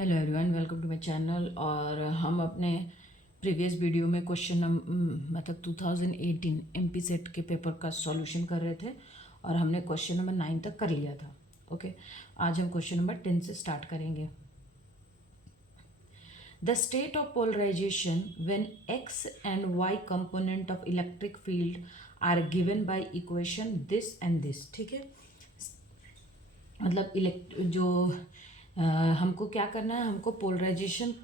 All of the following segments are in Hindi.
Hello everyone, welcome to my channel. और हम अपने प्रीवियस वीडियो में क्वेश्चन मतलब 2018 एमपी सेट के पेपर का सॉल्यूशन कर रहे थे और हमने क्वेश्चन नंबर 9 तक कर लिया था। ओके, आज हम क्वेश्चन नंबर 10 से स्टार्ट करेंगे। The state of polarization when X and Y component of electric field are given by equation this and this. ठीक है, मतलब हमको क्या करना है, हमको पोलराइजेशन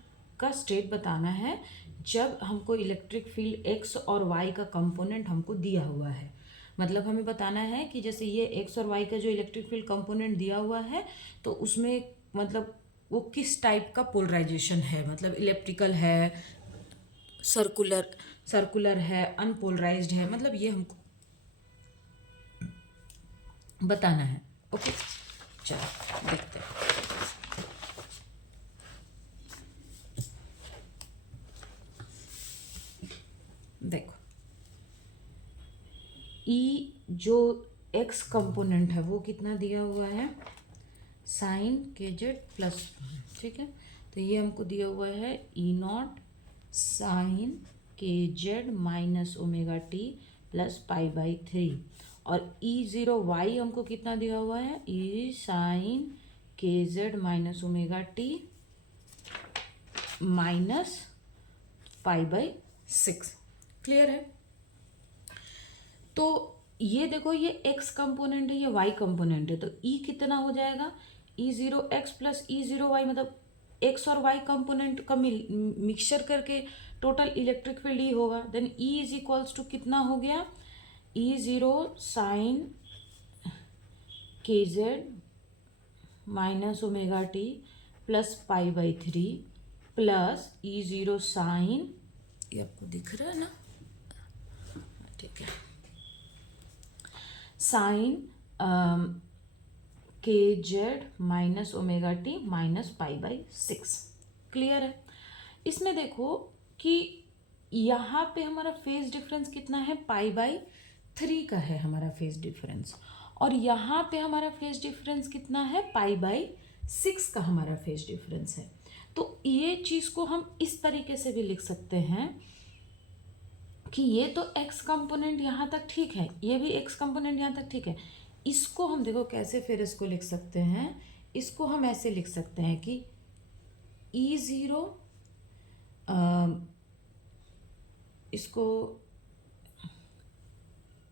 का स्टेट बताना है जब हमको इलेक्ट्रिक फील्ड एक्स और वाई का कंपोनेंट हमको दिया हुआ है। मतलब हमें बताना है कि जैसे ये एक्स और वाई का जो इलेक्ट्रिक फील्ड कंपोनेंट दिया हुआ है तो उसमें मतलब वो किस टाइप का पोलराइजेशन है, मतलब इलेक्ट्रिकल है, सर्कुलर सर्कुलर है, अनपोलराइज्ड है, मतलब ये हमको बताना है। ओके, चलो देखते हैं। देखो, ई जो एक्स कंपोनेंट है वो कितना दिया हुआ है, साइन के जेड प्लस। ठीक है, तो ये हमको दिया हुआ है ई not sign K Z minus omega T plus pi by 3। और ई ज़ीरो वाई हमको कितना दिया हुआ है, ई sign K Z minus omega T minus pi by 6। Clear है? तो ये देखो, ये एक्स कंपोनेंट है, ये वाई कंपोनेंट है, तो ई कितना हो जाएगा, E zero X plus E zero Y, मतलब एक्स और वाई कंपोनेंट का मिक्सचर करके टोटल इलेक्ट्रिक फील्ड ई होगा। Then E is equals to कितना हो गया, E zero sine K Z minus omega T plus pi by 3 plus E zero sine, ये आपको दिख रहा है ना? ठीक है, sign K Z minus omega T minus pi by 6। Clear है? इसमें देखो कि यहाँ पे हमारा फेज डिफरेंस कितना है, पाई बाई 3 का है हमारा फेज डिफरेंस, और यहाँ पे हमारा फेज डिफरेंस कितना है, पाई बाई 6 का हमारा फेज डिफरेंस है। तो ये चीज़ को हम इस तरीके से भी लिख सकते हैं कि ये तो x कंपोनेंट यहाँ तक ठीक है, ये भी x कंपोनेंट यहाँ तक ठीक है। इसको हम देखो कैसे फिर इसको लिख सकते हैं, इसको हम ऐसे लिख सकते हैं कि ई ज़ीरो, इसको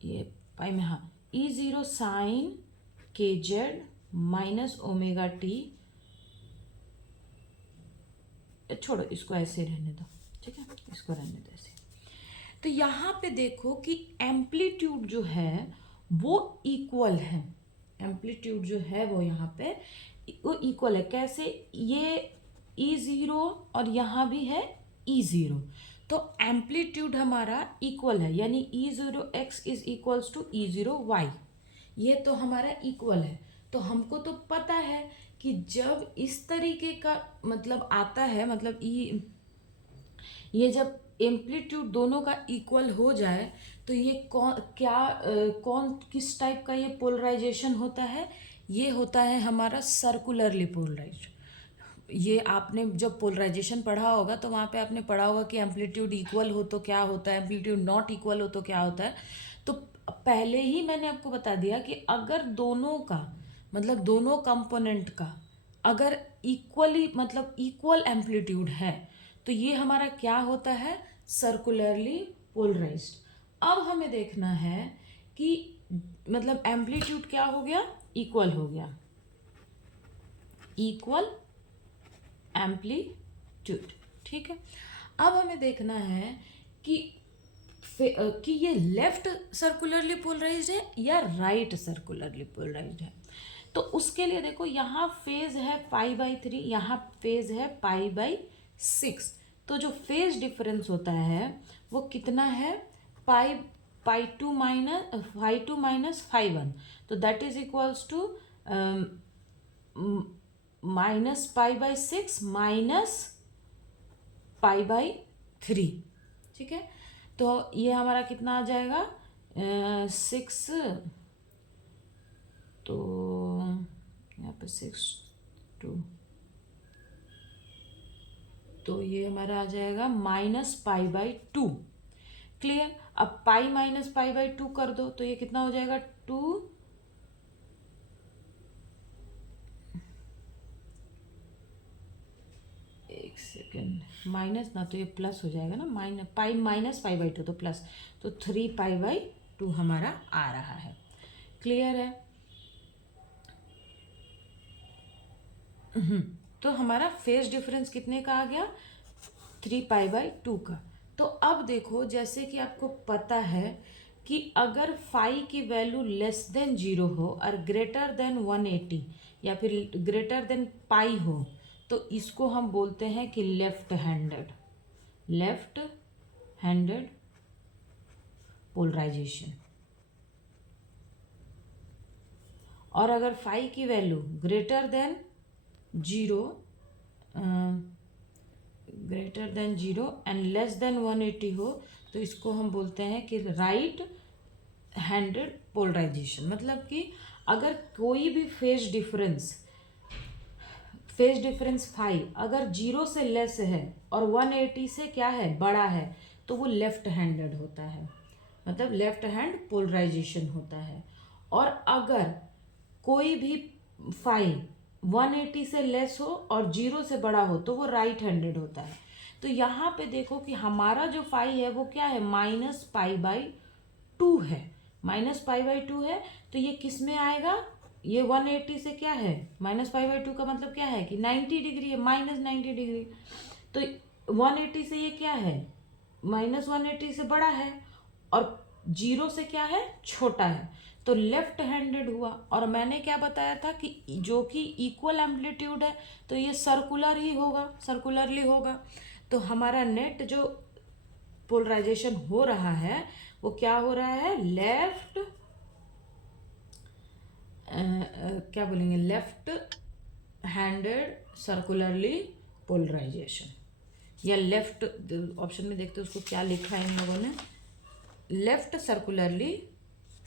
ये पाई में, हाँ, ई zero sine K Z minus omega T, छोड़ो इसको ऐसे रहने दो। ठीक है, इसको रहने दो ऐसे। तो यहाँ पे देखो कि एम्पलीट्यूड जो है वो इक्वल है, एम्पलीट्यूड जो है वो यहाँ पे वो इक्वल है। कैसे, ये ई ज़ीरो और यहाँ भी है ई ज़ीरो, तो एम्पलीट्यूड हमारा इक्वल है, यानी E zero X is equals to E zero Y, ये तो हमारा इक्वल है। तो हमको तो पता है कि जब इस तरीके का मतलब आता है, मतलब ये जब एम्पलीट्यूड दोनों का इक्वल हो जाए तो ये कौन किस टाइप का ये पोलराइजेशन होता है, ये होता है हमारा सर्कुलरली पोलराइज्ड। ये आपने जब पोलराइजेशन पढ़ा होगा तो वहाँ पे आपने पढ़ा होगा कि एम्पलीट्यूड इक्वल हो तो क्या होता है, एम्पलीट्यूड नॉट इक्वल हो तो क्या होता है। तो पहले ही मैंने आपको बता दिया कि अगर दोनों का मतलब दोनों कंपोनेंट का अगर इक्वली मतलब इक्वल एम्पलीट्यूड है तो ये हमारा क्या होता है, सर्कुलरली पोलराइज्ड। अब हमें देखना है कि मतलब एम्पलीट्यूड क्या हो गया, इक्वल हो गया, इक्वल एम्पलीट्यूड। ठीक है, अब हमें देखना है कि ये लेफ्ट सर्कुलरली पोलराइज्ड है या राइट सर्कुलरली पोलराइज्ड है। तो उसके लिए देखो, यहाँ फेज है पाई बाई 3, यहाँ फेज है पाई बाई 6। तो जो फेज डिफरेंस होता है वो कितना है, pi pi two minus phi one, तो that is equals to minus pi by 6 minus pi by 3। ठीक है, तो ये हमारा कितना आ जाएगा, 6, तो यहाँ पे 6 2 तो ये हमारा आ जाएगा -π/2। क्लियर। अब पाई -π/2 कर दो तो ये कितना हो जाएगा 2। एक सेकेंड, माइनस ना तो ये प्लस हो जाएगा ना, -π/2 तो प्लस, तो 3π/2 हमारा आ रहा है। क्लियर है। तो हमारा फेज डिफरेंस कितने का आ गया, 3π/2 का। तो अब देखो, जैसे कि आपको पता है कि अगर फाई की वैल्यू लेस देन 0 हो और ग्रेटर देन 180 या फिर ग्रेटर देन पाई हो, तो इसको हम बोलते हैं कि लेफ्ट हैंडेड पोलराइजेशन। और अगर फाई की value greater than 0 and less than 180 हो, तो इसको हम बोलते हैं कि राइट हैंडेड पोलराइजेशन। मतलब कि अगर कोई भी फेज डिफरेंस फाई अगर 0 से लेस है और 180 से क्या है, बड़ा है, तो वो लेफ्ट हैंडेड होता है, मतलब लेफ्ट हैंड पोलराइजेशन होता है। और अगर कोई भी फाई 180 से लेस हो और 0 से बड़ा हो, तो वो राइट हैंडेड होता है। तो यहाँ पे देखो कि हमारा जो फाई है वो क्या है, -π/2 है, -π/2 है। तो ये किस में आएगा, ये 180 से क्या है, -π/2 का मतलब क्या है कि 90 डिग्री है, -90 डिग्री। तो 180 से ये क्या है, -180 से बड़ा है और 0 से क्या है, छोटा है, तो लेफ्ट हैंडेड हुआ। और मैंने क्या बताया था कि जो कि इक्वल एम्पलीट्यूड है तो ये सर्कुलरली होगा। तो हमारा नेट जो पोलराइजेशन हो रहा है वो क्या हो रहा है, क्या बोलेंगे, लेफ्ट हैंडेड सर्कुलरली पोलराइजेशन, या लेफ्ट, ऑप्शन में देखते हैं उसको क्या लिखा है इन लोगों ने, left circularly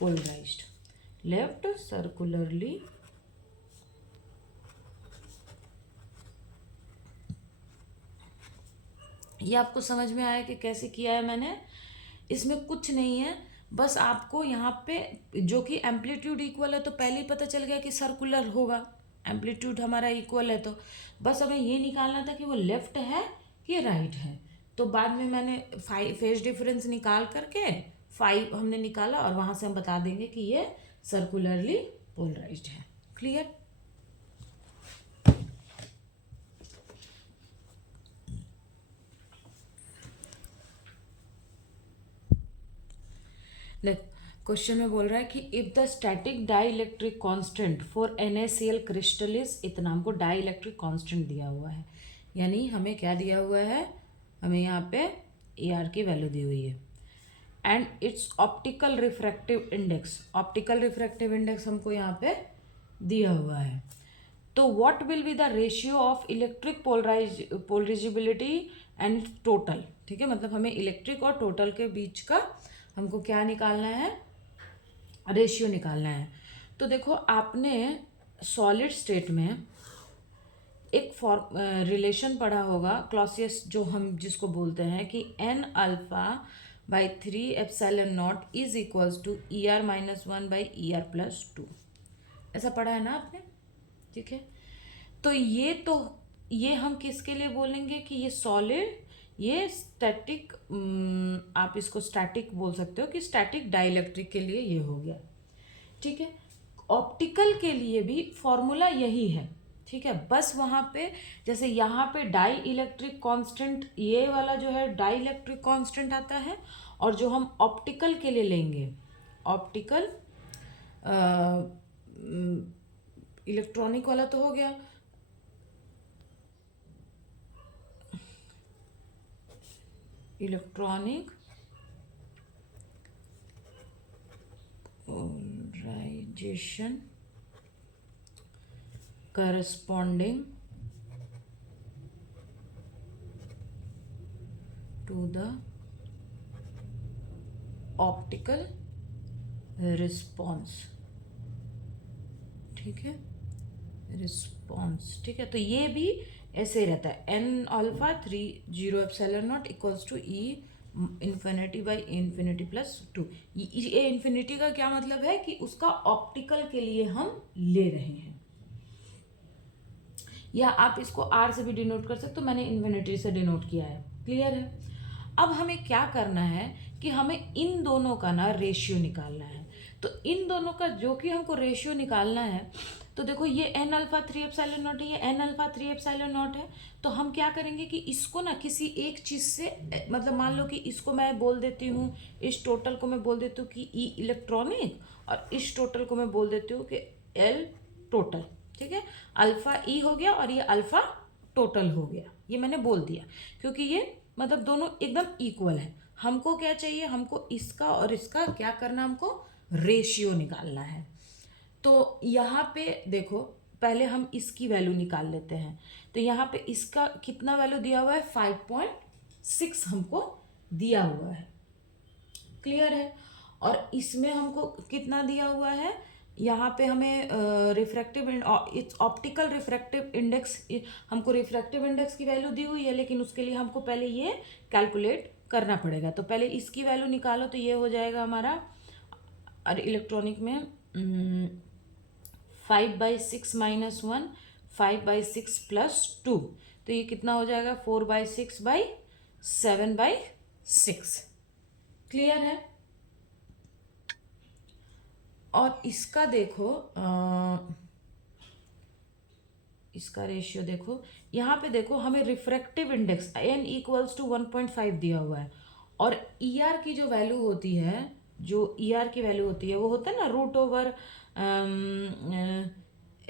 polarized, left circularly ये आपको समझ में आया कि कैसे किया है मैंने। इसमें कुछ नहीं है, बस आपको यहाँ पे जो कि एम्पलीट्यूड इक्वल है तो पहले ही पता चल गया कि सर्कुलर होगा, एम्पलीट्यूड हमारा इक्वल है, तो बस हमें ये निकालना था कि वो लेफ्ट है कि राइट है। तो बाद में मैंने फेज डिफरेंस निकाल करके 5 हमने निकाला और वहाँ से हम बता देंगे कि ये सर्कुलरली पोलराइज्ड है। क्लियर। क्वेश्चन में बोल रहा है कि if the static dielectric constant for NaCl crystal is इतना, हमको डाई इलेक्ट्रिक कॉन्स्टेंट दिया हुआ है, यानी हमें क्या दिया हुआ है, हमें यहाँ पे AR की वैल्यू दी हुई है, and it's optical refractive index हमको यहाँ पे दिया हुआ है। तो what will be the ratio of electric polarisability and total, ठीक है, मतलब हमें इलेक्ट्रिक और टोटल के बीच का हमको क्या निकालना है, रेशियो निकालना है। तो देखो, आपने सॉलिड स्टेट में एक रिलेशन पढ़ा होगा, क्लॉसियस जो हम जिसको बोलते हैं कि n(α/3ε0 is equals to ER-1/ER+2, ऐसा पढ़ा है ना आपने, ठीक है। तो ये हम किसके लिए बोलेंगे कि ये सॉलिड, ये स्टैटिक, आप इसको स्टैटिक बोल सकते हो कि स्टैटिक डाइलेक्ट्रिक के लिए ये हो गया, ठीक है। ऑप्टिकल के लिए भी फॉर्मूला यही है, ठीक है, बस वहाँ पे जैसे यहाँ पे डाई इलेक्ट्रिक कांस्टेंट, ये वाला जो है डाई इलेक्ट्रिक कांस्टेंट आता है, और जो हम ऑप्टिकल के लिए लेंगे, ऑप्टिकल इलेक्ट्रॉनिक वाला तो हो गया, electronic polarization corresponding to the optical response, ठीक है, रिस्पॉन्स, ठीक है। तो ये भी ऐसे ही रहता है, N alpha 3 epsilon nought equals to E infinity by infinity plus 2। ये इन्फिनिटी का क्या मतलब है कि उसका ऑप्टिकल के लिए हम ले रहे हैं, या आप इसको आर से भी डिनोट कर सकते हो, मैंने इन्फिनिटी से डिनोट किया है। क्लियर है? अब हमें क्या करना है कि हमें इन दोनों का ना रेशियो निकालना है। तो इन दोनों का जो कि हमको रेशियो निकालना है, तो देखो ये एन अल्फा 3 एप्सिलॉन नॉट है, ये एन अल्फा 3 एप्सिलॉन नॉट है। तो हम क्या करेंगे कि इसको ना किसी एक चीज़ से, मतलब मान लो कि इसको मैं बोल देती हूँ, इस टोटल को मैं बोल देती हूँ कि ई इलेक्ट्रॉनिक, और इस टोटल को मैं बोल देती हूँ कि एल टोटल। ठीक है, अल्फा ई हो गया और ये अल्फा टोटल हो गया, ये मैंने बोल दिया, क्योंकि ये मतलब दोनों एकदम इक्वल है। हमको क्या चाहिए, हमको इसका और इसका क्या करना, हमको रेशियो निकालना है। तो यहाँ पे देखो, पहले हम इसकी वैल्यू निकाल लेते हैं। तो यहाँ पे इसका कितना वैल्यू दिया हुआ है, 5.6 हमको दिया हुआ है। क्लियर है? और इसमें हमको कितना दिया हुआ है, यहाँ पे हमें रिफ्रैक्टिव ऑप्टिकल रिफ्रैक्टिव इंडेक्स, हमको रिफ्रैक्टिव इंडेक्स की वैल्यू दी हुई है, लेकिन उसके लिए हमको पहले ये कैलकुलेट करना पड़ेगा। तो पहले इसकी वैल्यू निकालो, तो ये हो जाएगा हमारा, और इलेक्ट्रॉनिक में 5/6 माइनस 1, 5/6 प्लस 2, तो ये कितना हो जाएगा, 4/6/7/6। क्लियर है? और इसका देखो, इसका रेशियो देखो, यहाँ पे देखो हमें refractive index n equals to 1.5 दिया हुआ है, और ई आर की जो वैल्यू होती है, जो ई आर की वैल्यू होती है वो होता है ना रूट ओवर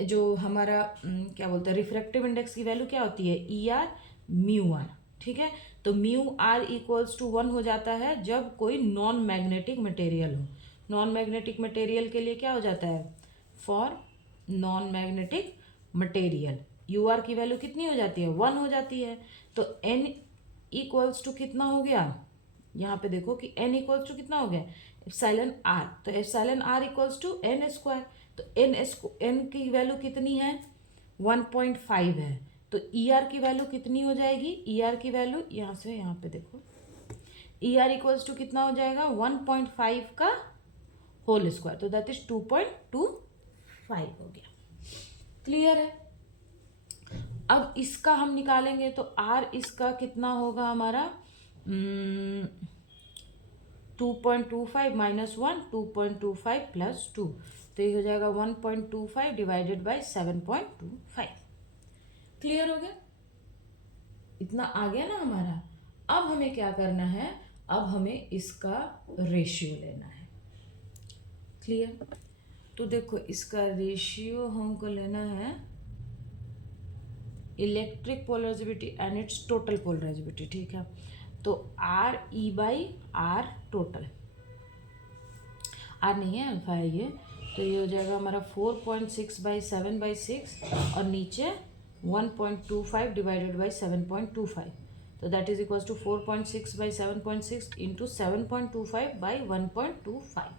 जो हमारा क्या बोलते हैं, रिफ्रैक्टिव इंडेक्स की वैल्यू क्या होती है, ई आर म्यू आर। ठीक है, तो म्यू आर इक्वल्स टू 1 हो जाता है जब कोई नॉन मैग्नेटिक मटेरियल हो। नॉन मैग्नेटिक मटेरियल के लिए क्या हो जाता है, for non magnetic material mu R की वैल्यू कितनी हो जाती है, 1 हो जाती है। तो एन इक्वल्स टू कितना हो गया, यहाँ पे देखो कि एन इक्वल्स टू कितना हो गया, एप्सिलॉन आर। तो epsilon R equals to N square. तो एन की वैल्यू कितनी है, 1.5 है। तो ई आर की वैल्यू कितनी हो जाएगी, ई आर की वैल्यू यहाँ से यहाँ पे देखो, ई आर इक्वल्स टू कितना हो जाएगा, 1.5 का होल स्क्वायर, तो दैट इज 2.25 हो गया। क्लियर है? अब इसका हम निकालेंगे, तो आर इसका कितना होगा हमारा, 2.25 माइनस 1, 2.25 प्लस 2, तो ये हो जाएगा 1.25 डिवाइडेड बाई 7.25। क्लियर हो गया? इतना आ गया ना हमारा। अब हमें क्या करना है, अब हमें इसका रेशियो लेना है। क्लियर? तो देखो इसका रेशियो हमको लेना है electric polarizability and its total polarizability. ठीक है, तो R E by R total, R नहीं है अल्फा है ये, तो ये हो जाएगा हमारा 4.6/7/6, और नीचे 1.25 डिवाइडेड बाई 7.25, तो that is equals to 4.6/7.6 into 7.25/1.25।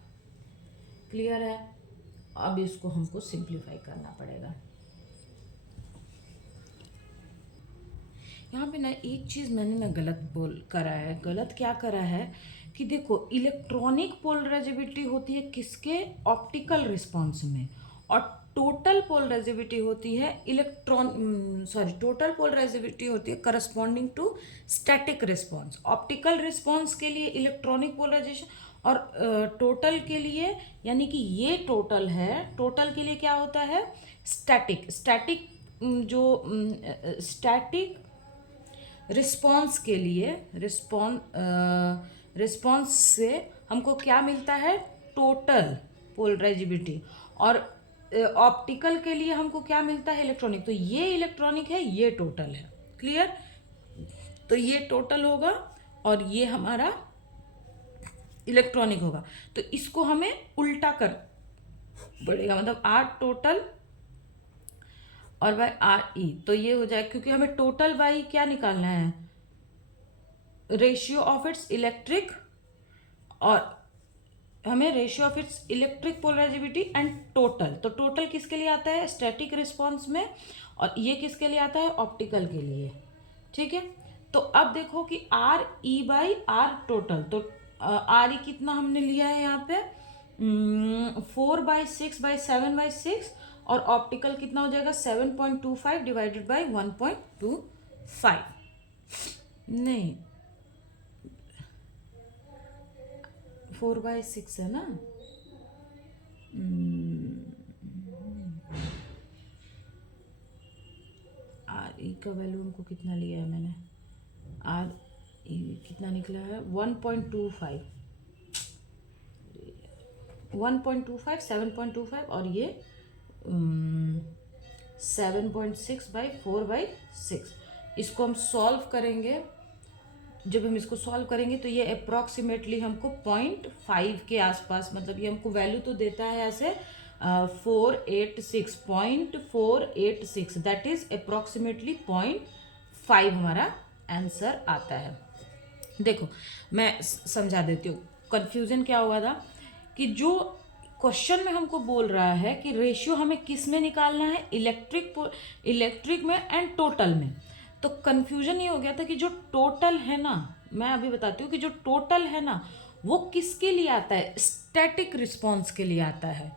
Clear है? अब इसको हमको सिंप्लीफाई करना पड़ेगा। यहाँ पे ना एक चीज़ मैंने ना गलत क्या करा है कि देखो इलेक्ट्रॉनिक पोलराइजिबिलिटी होती है किसके, ऑप्टिकल रिस्पॉन्स में, और टोटल पोलराइजिबिलिटी होती है टोटल पोलराइजिबिलिटी होती है corresponding to static response. Optical response के लिए इलेक्ट्रॉनिक पोलराइजेशन, और टोटल के लिए, यानी कि ये टोटल है, टोटल के लिए क्या होता है, स्टैटिक रिस्पॉन्स के लिए, रिस्पॉन्स से हमको क्या मिलता है, टोटल पोलराइजिबिलिटी, और ऑप्टिकल के लिए हमको क्या मिलता है, इलेक्ट्रॉनिक। तो ये इलेक्ट्रॉनिक है, ये टोटल है। क्लियर? तो ये टोटल होगा और ये हमारा इलेक्ट्रॉनिक होगा, तो इसको हमें उल्टा कर पड़ेगा, मतलब आर टोटल और बाय आर ई, तो ये हो जाए, क्योंकि हमें टोटल बाई क्या निकालना है, रेशियो ऑफ इट्स इलेक्ट्रिक, और हमें ratio of its electric polarizability and total. तो टोटल किसके लिए आता है, स्टैटिक रिस्पॉन्स में, और ये किसके लिए आता है, ऑप्टिकल के लिए, ठीक है। तो अब देखो कि R E by R total, तो आर ई कितना हमने लिया है यहाँ पे 4/6/7/6, और ऑप्टिकल कितना हो जाएगा 7.25 डिवाइडेड बाई 1.25, नहीं 4/6 है ना, आर ई का वैल्यू हमको कितना लिया है मैंने, आर ई कितना निकला है 1.25, 1.25 7.25, और ये 7.6/4/6। इसको हम सॉल्व करेंगे, जब हम इसको सॉल्व करेंगे तो ये अप्रॉक्सीमेटली हमको 0.5 के आसपास, मतलब ये हमको वैल्यू तो देता है ऐसे 486.486, दैट इज अप्रॉक्सीमेटली 0.5 हमारा आंसर आता है। देखो मैं समझा देती हूँ, कन्फ्यूजन क्या हुआ था कि जो क्वेश्चन में हमको बोल रहा है कि रेशियो हमें किस में निकालना है, इलेक्ट्रिक में एंड टोटल में, तो कन्फ्यूजन ये हो गया था कि जो टोटल है ना, मैं अभी बताती हूँ कि जो टोटल है ना वो किसके लिए आता है, स्टैटिक रिस्पॉन्स के लिए आता है,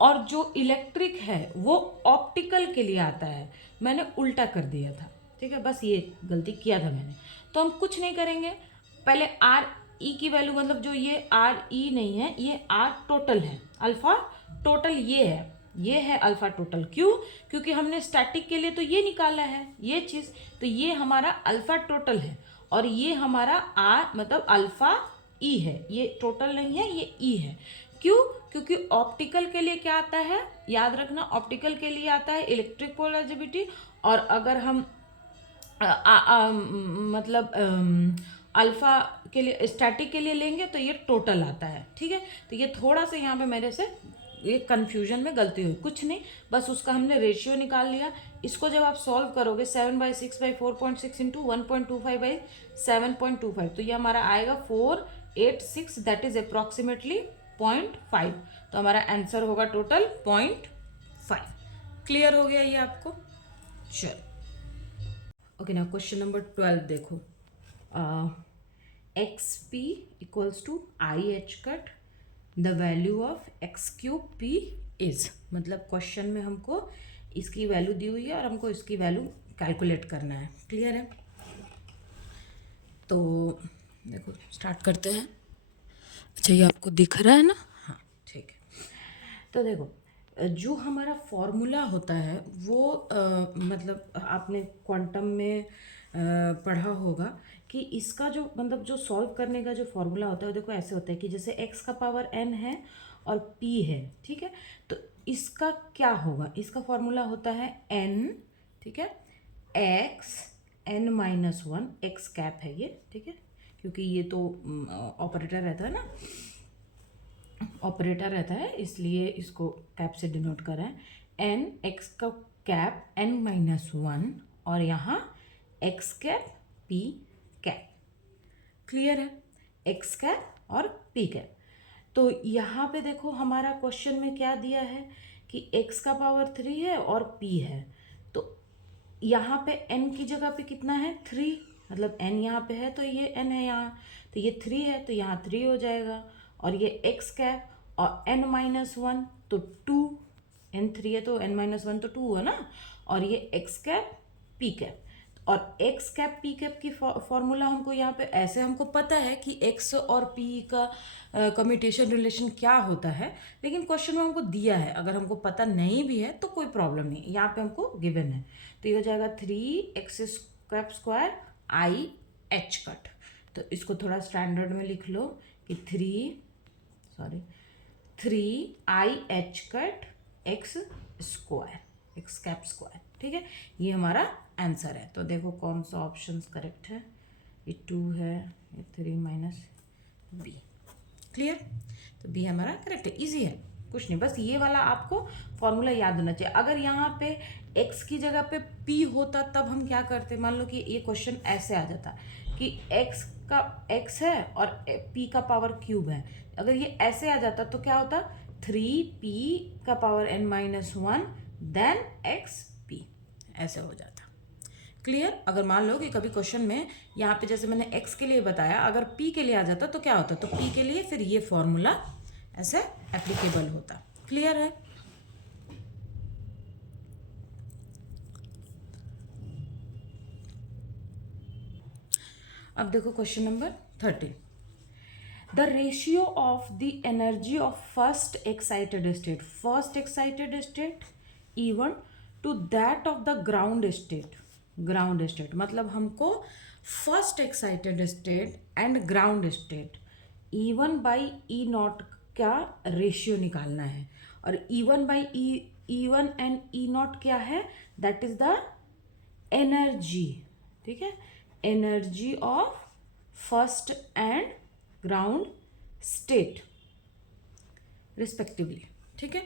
और जो इलेक्ट्रिक है वो ऑप्टिकल के लिए आता है। मैंने उल्टा कर दिया था, ठीक है, बस ये गलती किया था मैंने। तो हम कुछ नहीं करेंगे, पहले आर ई की वैल्यू, मतलब जो ये आर ई नहीं है, ये आर टोटल है, अल्फा टोटल ये है अल्फा टोटल। क्यों? क्योंकि हमने स्टैटिक के लिए तो ये निकाला है ये चीज़, तो ये हमारा अल्फा टोटल है, और ये हमारा आर मतलब अल्फा ई है, ये टोटल नहीं है, ये ई है। क्यों? क्योंकि ऑप्टिकल के लिए क्या आता है, याद रखना, ऑप्टिकल के लिए आता है इलेक्ट्रिक पोलराइजेबिलिटी, और अगर हम मतलब अल्फा के लिए, स्टैटिक के लिए लेंगे तो ये टोटल आता है, ठीक है। तो ये थोड़ा सा यहाँ पे मेरे से ये कन्फ्यूजन में गलती हुई, कुछ नहीं, बस उसका हमने रेशियो निकाल लिया। इसको जब आप सॉल्व करोगे 7/6/4.6 इंटू 1.25/7.25, तो ये हमारा आएगा 486, दैट इज अप्रॉक्सीमेटली 0.5, तो हमारा आंसर होगा टोटल 0.5। क्लियर हो गया ये आपको? चलो ओके, ना क्वेश्चन नंबर 12 देखो, X P equals to I H cut, the value of X cube P is, मतलब क्वेश्चन में हमको इसकी वैल्यू दी हुई है और हमको इसकी वैल्यू कैलकुलेट करना है। क्लियर है? तो देखो स्टार्ट करते हैं। अच्छा ये आपको दिख रहा है ना? हाँ ठीक है। तो देखो जो हमारा फॉर्मूला होता है वो मतलब आपने क्वांटम में पढ़ा होगा कि इसका जो मतलब जो सॉल्व करने का जो फॉर्मूला होता है, देखो ऐसे होता है कि जैसे x का पावर n है और p है, ठीक है, तो इसका क्या होगा, इसका फॉर्मूला होता है n, ठीक है, x n-1 x कैप है ये, ठीक है, क्योंकि ये तो ऑपरेटर रहता है ना, ऑपरेटर रहता है, इसलिए इसको कैप से डिनोट करें। n x का कैप n-1 और यहाँ x cap p cap. Clear है? x कैप और p कैप। तो यहाँ पे देखो हमारा क्वेश्चन में क्या दिया है कि x का पावर 3 है और p है, तो यहाँ पे n की जगह पे कितना है 3, मतलब n यहाँ पे है तो ये n है यहाँ, तो ये 3 है तो यहाँ 3 हो जाएगा, और ये x कैप और n-1 तो 2, n 3 है तो n-1 तो 2 है ना, और ये x कैप p कैप, और x कैप p कैप की फॉर्मूला हमको यहाँ पे ऐसे हमको पता है कि x और p का कम्यूटेशन रिलेशन क्या होता है, लेकिन क्वेश्चन में हमको दिया है, अगर हमको पता नहीं भी है तो कोई प्रॉब्लम नहीं, यहाँ पे हमको गिवन है, तो ये हो जाएगा 3x कैप स्क्वायर आई एच कट। तो इसको थोड़ा स्टैंडर्ड में लिख लो कि 3i H cut x square, x cap square, ठीक है, ये हमारा आंसर है। तो देखो कौन सा ऑप्शन करेक्ट है, ये 2 है, ये 3 माइनस बी। क्लियर? तो बी हमारा करेक्ट है, इजी है, कुछ नहीं, बस ये वाला आपको फॉर्मूला याद होना चाहिए। अगर यहाँ पे x की जगह पे p होता तब हम क्या करते, मान लो कि ये क्वेश्चन ऐसे आ जाता कि x का x है और p का पावर क्यूब है, अगर ये ऐसे आ जाता तो क्या होता 3p का पावर n-1 देन xp, ऐसे हो जाता। क्लियर? अगर मान लो कि कभी क्वेश्चन में यहाँ पे जैसे मैंने x के लिए बताया, अगर p के लिए आ जाता तो क्या होता, तो p के लिए फिर ये फॉर्मूला ऐसे एप्लीकेबल होता। क्लियर है? अब देखो question number 13। The ratio of the energy of first excited state E1 to that of the ground state मतलब हमको first excited state and ground state E1 by E0 का रेशियो निकालना है। और E1 by E1 and E0 क्या है, दैट इज द एनर्जी। ठीक है, energy of first and ground state respectively. ठीक है,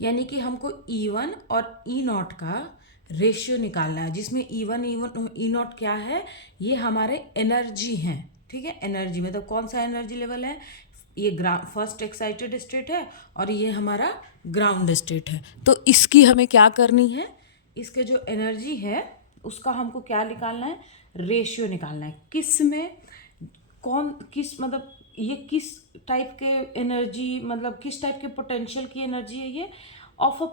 यानी कि हमको E1 और E0 का रेशियो निकालना है, जिसमें E1 E0 क्या है, ये हमारे एनर्जी हैं। ठीक है, एनर्जी मतलब कौन सा एनर्जी लेवल है, ये फर्स्ट एक्साइटेड स्टेट है और ये हमारा ग्राउंड स्टेट है। तो इसकी हमें क्या करनी है, इसके जो एनर्जी है उसका हमको क्या निकालना है, रेशियो निकालना है। किस में किस मतलब ये किस टाइप के एनर्जी, मतलब किस टाइप के पोटेंशियल की एनर्जी है ये, of a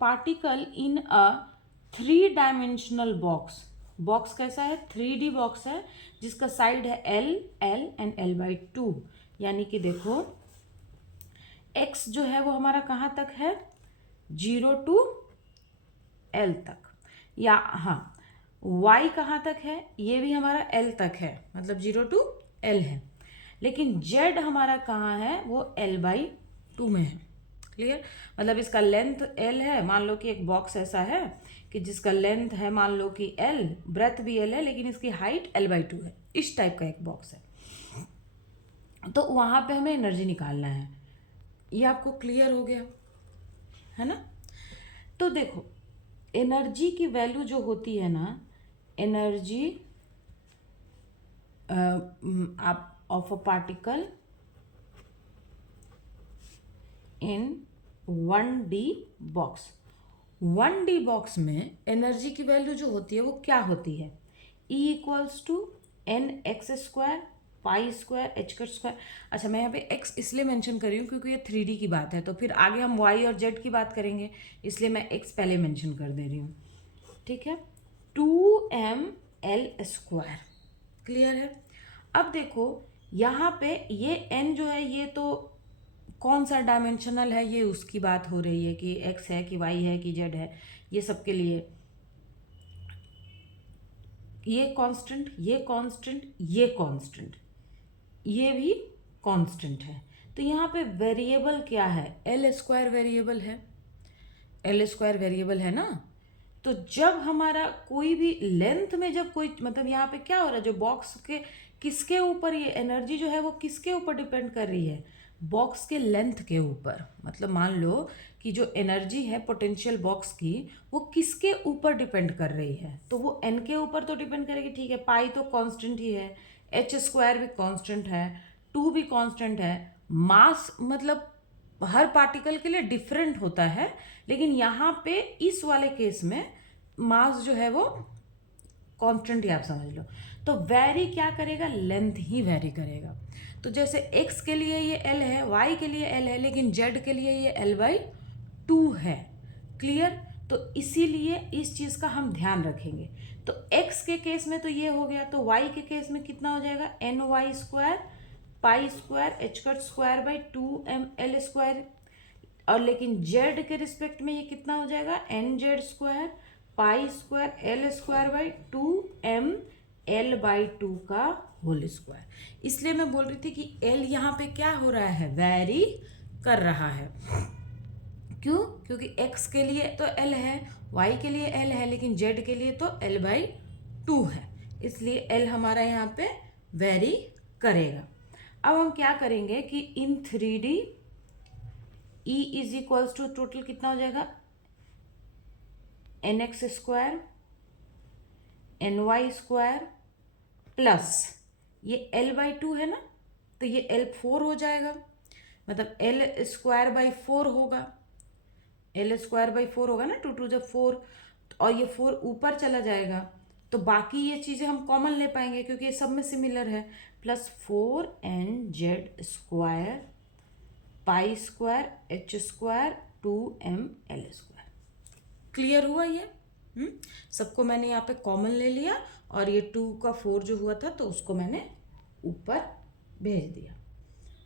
particle in a 3 dimensional box कैसा है, 3D बॉक्स है, जिसका साइड है L एंड L/2। यानी कि देखो x जो है वो हमारा कहाँ तक है, 0 to L तक, या हाँ y कहाँ तक है, ये भी हमारा L तक है, मतलब 0 to L है। लेकिन z हमारा कहाँ है, वो L/2 में है। क्लियर? मतलब इसका लेंथ L है, मान लो कि एक बॉक्स ऐसा है कि जिसका लेंथ है मान लो कि L, ब्रेथ भी L है, लेकिन इसकी हाइट L/2 है। इस टाइप का एक बॉक्स है, तो वहाँ पे हमें एनर्जी निकालना है। ये आपको क्लियर हो गया है ना? तो देखो एनर्जी की वैल्यू जो होती है ना, एनर्जी आप of a particle in 1D box, 1D box में एनर्जी की वैल्यू जो होती है वो क्या होती है, E = nx² π² h²। अच्छा, मैं यहाँ पे x इसलिए मेंशन कर रही हूँ क्योंकि ये 3D की बात है, तो फिर आगे हम y और z की बात करेंगे, इसलिए मैं x पहले मेंशन कर दे रही हूँ। ठीक है, 2ml²। क्लियर है? अब देखो यहाँ पे ये n जो है ये तो कौन सा डायमेंशनल है, ये उसकी बात हो रही है कि x है कि y है कि z है, ये सबके लिए ये कांस्टेंट, ये कांस्टेंट, ये कांस्टेंट, ये भी कांस्टेंट है। तो यहाँ पे वेरिएबल क्या है, L² वेरिएबल है, L² वेरिएबल है ना। तो जब हमारा कोई भी लेंथ में जब कोई मतलब यहाँ पे क्या हो रहा है, जो बॉक्स के किसके ऊपर ये एनर्जी जो है वो किसके ऊपर डिपेंड कर रही है, बॉक्स के लेंथ के ऊपर। मतलब मान लो कि जो एनर्जी है पोटेंशियल बॉक्स की वो किसके ऊपर डिपेंड कर रही है, तो वो n के ऊपर तो डिपेंड करेगी। ठीक है, पाई तो कांस्टेंट ही है, h² भी कांस्टेंट है, 2 भी कांस्टेंट है। मास मतलब हर पार्टिकल के लिए डिफरेंट होता है, लेकिन यहाँ पे इस वाले केस में मास जो है वो कांस्टेंट ही आप समझ लो। तो वैरी क्या करेगा, लेंथ ही वैरी करेगा। तो जैसे x के लिए ये L है, y के लिए L है, लेकिन z के लिए ये L/2 है। क्लियर? तो इसीलिए इस चीज़ का हम ध्यान रखेंगे। तो x के केस में तो ये हो गया, तो y के केस में कितना हो जाएगा, ny² π² h²/2ml²। और लेकिन z के रिस्पेक्ट में ये कितना हो जाएगा, nz² π² L²/2ml/2 का होल स्क्वायर। इसलिए मैं बोल रही थी कि L यहाँ पे क्या हो रहा है, वेरी कर रहा है। क्यों? क्योंकि x के लिए तो L है, y के लिए L है, लेकिन z के लिए तो L/2 है, इसलिए L हमारा यहाँ पे वेरी करेगा। अब हम क्या करेंगे कि इन 3D E = टोटल कितना हो जाएगा, nx² ny² प्लस ये L/2 है ना, तो ये L4 हो जाएगा, मतलब L² by 4 होगा। एल स्क्वायर बाई 4 होगा ना, 2 2 जब 4, और ये 4 ऊपर चला जाएगा तो बाकी ये चीज़ें हम कॉमन ले पाएंगे क्योंकि ये सब में सिमिलर है, plus 4nz square pi square H square 2ml square. Clear हुआ ये? सबको मैंने यहाँ पे कॉमन ले लिया और ये 2 का 4 जो हुआ था तो उसको मैंने ऊपर भेज दिया।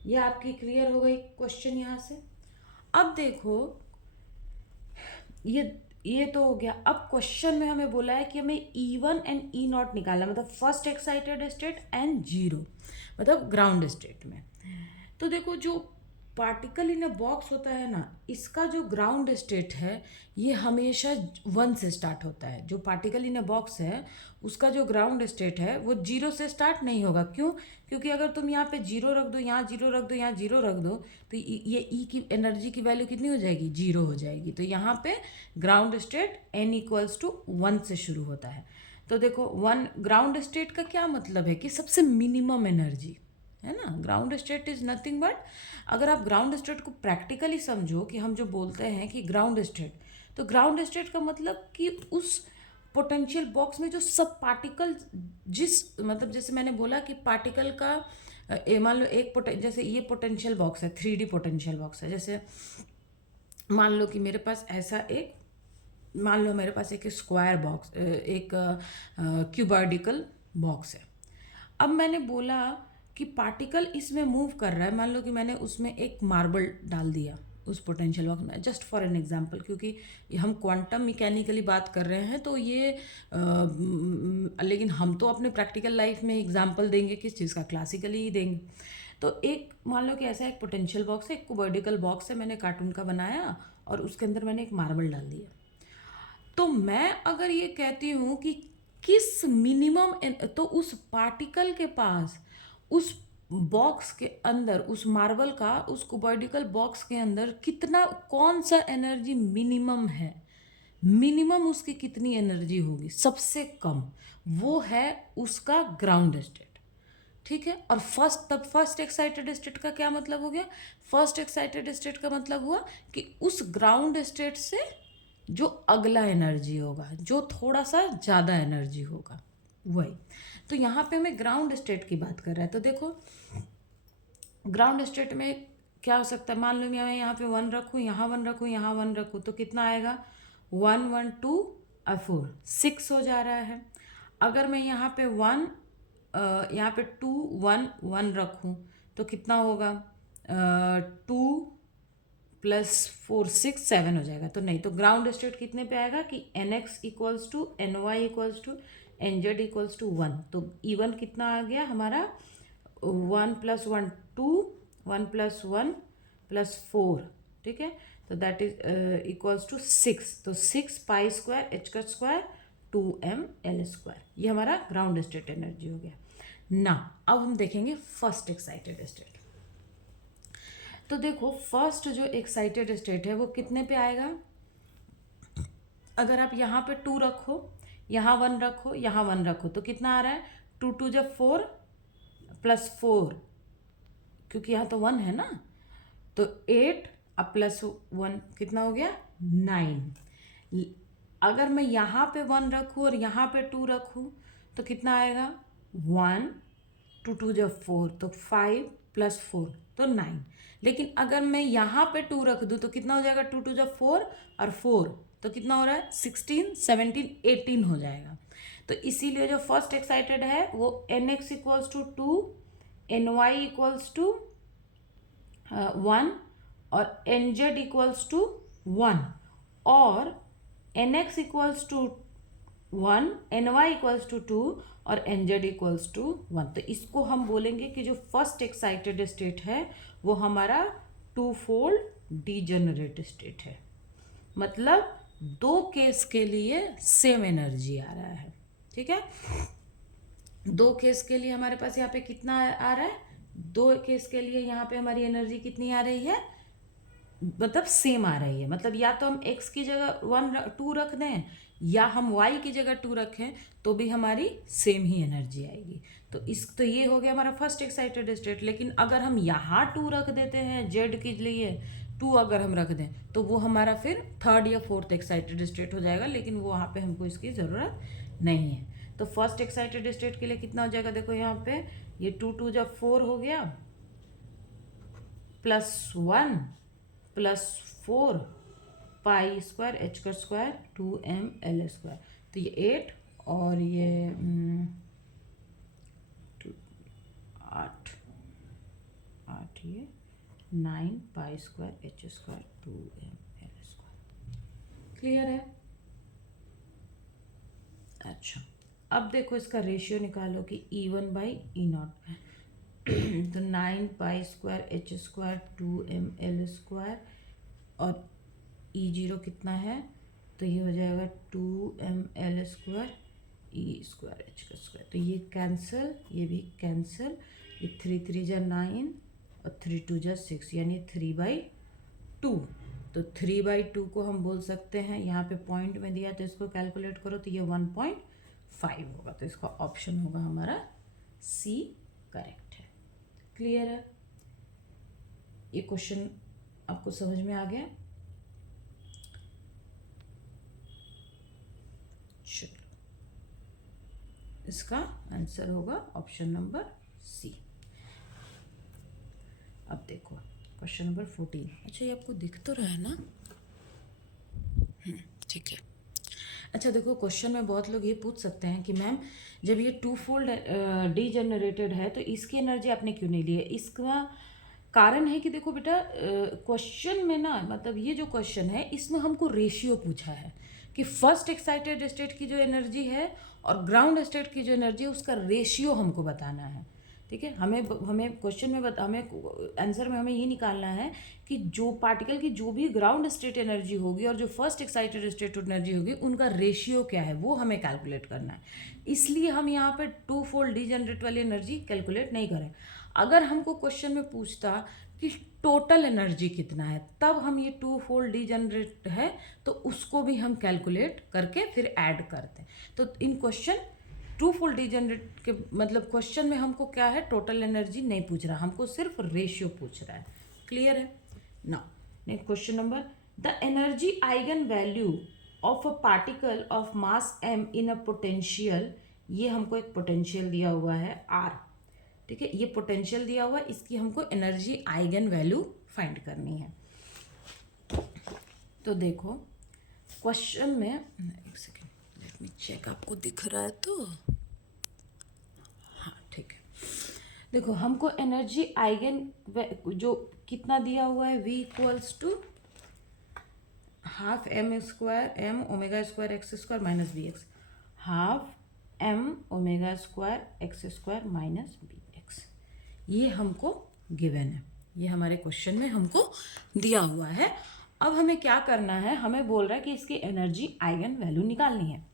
ये आपकी क्लियर हो गई क्वेश्चन यहाँ से। अब देखो ये तो हो गया। अब क्वेश्चन में हमें बोला है कि हमें E1 एंड E0 निकालना, मतलब first excited state and zero, मतलब ग्राउंड स्टेट में। तो देखो जो पार्टिकल इन अ बॉक्स होता है ना, इसका जो ग्राउंड स्टेट है ये हमेशा 1 से स्टार्ट होता है। जो पार्टिकल इन अ बॉक्स है उसका जो ग्राउंड स्टेट है वो 0 से स्टार्ट नहीं होगा। क्यों? क्योंकि अगर तुम यहाँ पे 0 रख दो, यहाँ 0 रख दो, यहाँ 0 रख दो तो ये ई की एनर्जी की वैल्यू कितनी हो जाएगी? 0 हो जाएगी। तो यहाँ पे ग्राउंड स्टेट n = 1 से शुरू होता है। तो देखो 1 ग्राउंड स्टेट का क्या मतलब है कि सबसे मिनिमम एनर्जी है ना। Ground state is nothing but, अगर आप ग्राउंड स्टेट को प्रैक्टिकली समझो कि हम जो बोलते हैं कि ग्राउंड स्टेट, तो ग्राउंड स्टेट का मतलब कि उस पोटेंशियल बॉक्स में जो सब पार्टिकल जिस, मतलब जैसे मैंने बोला कि पार्टिकल का मान लो एक जैसे ये पोटेंशियल बॉक्स है, 3D पोटेंशियल बॉक्स है। जैसे मान लो कि मेरे पास ऐसा एक, मान लो मेरे पास एक स्क्वायर बॉक्स, एक क्यूबॉइडिकल बॉक्स है। अब मैंने बोला कि पार्टिकल इसमें मूव कर रहा है, मान लो कि मैंने उसमें एक मार्बल डाल दिया उस पोटेंशियल बॉक्स में, जस्ट फॉर एन एग्जांपल, क्योंकि हम क्वांटम मैकेनिकली बात कर रहे हैं तो ये लेकिन हम तो अपने प्रैक्टिकल लाइफ में एग्जांपल देंगे किस चीज़ का? क्लासिकली ही देंगे। तो एक मान लो कि ऐसा एक पोटेंशियल बॉक्स है, एक क्यूबॉइडिकल बॉक्स है, मैंने कार्टून का बनाया और उसके अंदर मैंने एक मार्बल डाल दिया। तो मैं अगर ये कहती हूँ कि किस मिनिमम, तो उस पार्टिकल के पास उस बॉक्स के अंदर, उस मार्बल का उस क्यूबॉइडिकल बॉक्स के अंदर कितना, कौन सा एनर्जी मिनिमम है, मिनिमम उसकी कितनी एनर्जी होगी सबसे कम, वो है उसका ग्राउंड स्टेट। ठीक है। और फर्स्ट एक्साइटेड स्टेट का क्या मतलब हो गया? फर्स्ट एक्साइटेड स्टेट का मतलब हुआ कि उस ग्राउंड स्टेट से जो अगला एनर्जी होगा, जो थोड़ा सा ज़्यादा एनर्जी होगा, वही। तो यहाँ पे हमें ग्राउंड स्टेट की बात कर रहा है। तो देखो ग्राउंड स्टेट में क्या हो सकता है, मान लो मैं यहाँ पे 1 रखूँ, यहाँ 1 रखूँ, यहाँ 1 रखूँ, तो कितना आएगा? 1 1 2 और 4 6 हो जा रहा है। अगर मैं यहाँ पे 1 यहाँ पे 2 1 1 रखूँ तो कितना होगा? 2 + 4 6 7 हो जाएगा। तो नहीं, तो ग्राउंड स्टेट कितने पे आएगा कि nx = ny = nz = 1। तो E1 कितना आ गया हमारा? 1 + 1 2, 1 + 1 + 4, ठीक है। तो दैट इज = 6। तो 6 पाई स्क्वायर h का स्क्वायर 2ml स्क्वायर, ये हमारा ग्राउंड स्टेट एनर्जी हो गया ना। अब हम देखेंगे फर्स्ट एक्साइटेड स्टेट। तो देखो फर्स्ट जो एक्साइटेड स्टेट है वो कितने पे आएगा? अगर आप यहाँ पे 2 रखो, यहाँ 1 रखो, यहाँ 1 रखो, तो कितना आ रहा है? 2 2 जब 4 + 4, क्योंकि यहाँ तो 1 है ना, तो 8 अब +1 कितना हो गया? 9। अगर मैं यहाँ पे 1 रखूँ और यहाँ पे 2 रखूँ तो कितना आएगा? 1 2 2 जब 4, तो 5 + 4 तो 9। लेकिन अगर मैं यहाँ पे 2 रख दूँ तो कितना हो जाएगा? 2 2 जब 4 और 4 तो कितना हो रहा है? 16 17 18 हो जाएगा। तो इसीलिए जो फर्स्ट एक्साइटेड है वो nx = 2, ny = 1 और nz = 1, और nx = 1, ny = 2 और nz = 1। तो इसको हम बोलेंगे कि जो फर्स्ट एक्साइटेड स्टेट है वो हमारा 2-fold डीजेनरेट स्टेट है। मतलब 2 केस के लिए सेम एनर्जी आ रहा है। ठीक है, 2 केस के लिए हमारे पास यहाँ पे कितना आ रहा है? 2 केस के लिए यहाँ पे हमारी एनर्जी कितनी आ रही है? मतलब सेम आ रही है। मतलब या तो हम x की जगह 2 रख दें या हम y की जगह 2 रखें तो भी हमारी सेम ही एनर्जी आएगी। तो ये हो गया हमारा फर्स्ट एक्साइटेड स्टेट। लेकिन अगर हम यहाँ 2 रख देते हैं z के लिए 2 अगर हम रख दें तो वो हमारा फिर थर्ड या फोर्थ एक्साइटेड स्टेट हो जाएगा, लेकिन वो वहाँ पे हमको इसकी ज़रूरत नहीं है। तो फर्स्ट एक्साइटेड स्टेट के लिए कितना हो जाएगा, देखो यहाँ पे ये 2 2 जब 4 हो गया, +1 +4 पाई स्क्वायर एच का स्क्वायर 2ml²। तो ये 8 और ये 8 8 ये 9 pi square H square 2ml²। Clear है? अच्छा, अब देखो इसका रेशियो निकालो कि E1/E0 तो 9 pi square H square 2ml² और E0 कितना है, तो ये हो जाएगा 2ml² E² एच का स्क्वायर। तो ये कैंसिल, ये भी कैंसिल, ये 3 3 जा 9 और 3 2 जा 6 यानी 3/2। तो 3/2 को हम बोल सकते हैं, यहाँ पे पॉइंट में दिया तो इसको कैलकुलेट करो तो ये 1.5 होगा। तो इसका ऑप्शन होगा हमारा सी करेक्ट है। क्लियर है? ये क्वेश्चन आपको समझ में आ गया? चलो, इसका आंसर होगा ऑप्शन नंबर सी। अब देखो क्वेश्चन नंबर 14। अच्छा, ये आपको दिख तो रहा है ना? ठीक है। अच्छा देखो, क्वेश्चन में बहुत लोग ये पूछ सकते हैं कि मैम जब ये 2 फोल्ड डीजेनरेटेड है तो इसकी एनर्जी आपने क्यों नहीं ली है? इसका कारण है कि देखो बेटा, क्वेश्चन में ना, मतलब ये जो क्वेश्चन है इसमें हमको रेशियो पूछा है कि फर्स्ट एक्साइटेड स्टेट की जो एनर्जी है और ग्राउंड स्टेट की जो एनर्जी है उसका रेशियो हमको बताना है। ठीक है, हमें क्वेश्चन में हमें आंसर में हमें ये निकालना है कि जो पार्टिकल की जो भी ग्राउंड स्टेट एनर्जी होगी और जो फर्स्ट एक्साइटेड स्टेट एनर्जी होगी उनका रेशियो क्या है, वो हमें कैलकुलेट करना है। इसलिए हम यहाँ पे 2 फोल्ड डीजनरेट वाली एनर्जी कैलकुलेट नहीं करें। अगर हमको क्वेश्चन में पूछता कि टोटल एनर्जी कितना है, तब हम ये 2 फोल्ड डीजनरेट है तो उसको भी हम कैलकुलेट करके फिर ऐड करते हैं। तो इन क्वेश्चन 2 फोल्ड डीजनरेट के मतलब क्वेश्चन में हमको क्या है, टोटल एनर्जी नहीं पूछ रहा, हमको सिर्फ रेशियो पूछ रहा है। क्लियर है? Now next question number, the energy eigen value of a particle of mass m in a potential. ये हमको एक पोटेंशियल दिया हुआ है r। ठीक है, ये पोटेंशियल दिया हुआ है, इसकी हमको एनर्जी आइगन वैल्यू फाइंड करनी है। तो देखो क्वेश्चन में, एक सेकेंड लेट मी चेक, आपको दिख रहा है तो हाँ ठीक है। देखो हमको एनर्जी आइगन जो कितना दिया हुआ है, v = ½ m² m ω² x² - bx, ½ m ω² x² - bx। ये हमको गिवन है, ये हमारे क्वेश्चन में हमको दिया हुआ है। अब हमें क्या करना है, हमें बोल रहा है कि इसकी एनर्जी आइगन वैल्यू निकालनी है।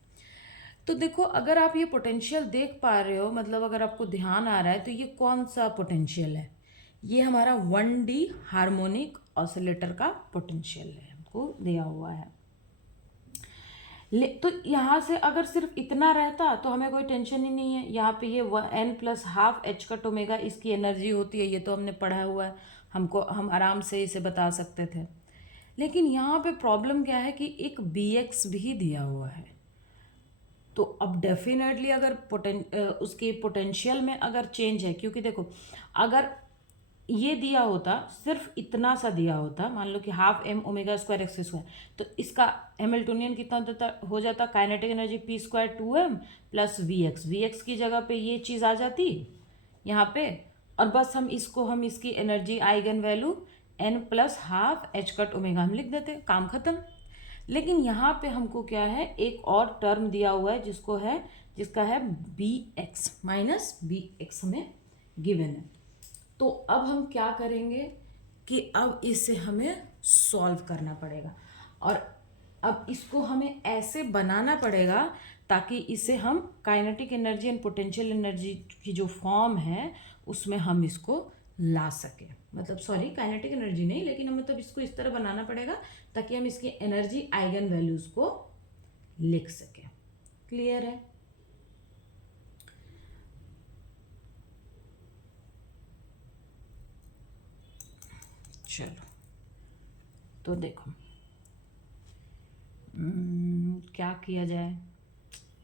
तो देखो अगर आप ये पोटेंशियल देख पा रहे हो, मतलब अगर आपको ध्यान आ रहा है, तो ये कौन सा पोटेंशियल है, ये हमारा 1D हार्मोनिक ऑसिलेटर का पोटेंशियल है, हमको दिया हुआ है। तो यहाँ से अगर सिर्फ इतना रहता तो हमें कोई टेंशन ही नहीं है। यहाँ पे ये n + ½ h⁻⁴ इसकी एनर्जी होती है, ये तो हमने पढ़ा हुआ है, हम आराम से इसे बता सकते थे। लेकिन यहाँ पे प्रॉब्लम क्या है कि एक bx भी दिया हुआ है। तो अब डेफिनेटली अगर उसके पोटेंशियल में अगर चेंज है, क्योंकि देखो अगर ये दिया होता, सिर्फ इतना सा दिया होता, मान लो कि ½ m ω² x², तो इसका हैमिल्टोनियन कितना हो जाता, kinetic energy p² 2m + vx। vx की जगह पे ये चीज़ आ जाती यहाँ पे, और बस हम इसकी energy eigen value n + ½ h⁻ हम लिख देते, काम खत्म। लेकिन यहाँ पे हमको क्या है, एक और टर्म दिया हुआ है जिसका है bx - bx हमें गिवन है। तो अब हम क्या करेंगे कि अब इसे हमें सॉल्व करना पड़ेगा, और अब इसको हमें ऐसे बनाना पड़ेगा ताकि इसे हम kinetic energy and potential energy की जो फॉर्म है उसमें हम इसको ला सकें। मतलब सॉरी, काइनेटिक एनर्जी नहीं, लेकिन हमें तो इसको इस तरह बनाना पड़ेगा ताकि हम इसकी एनर्जी आइगन वैल्यूज को लिख सकें। क्लियर है? चलो तो देखो क्या किया जाए,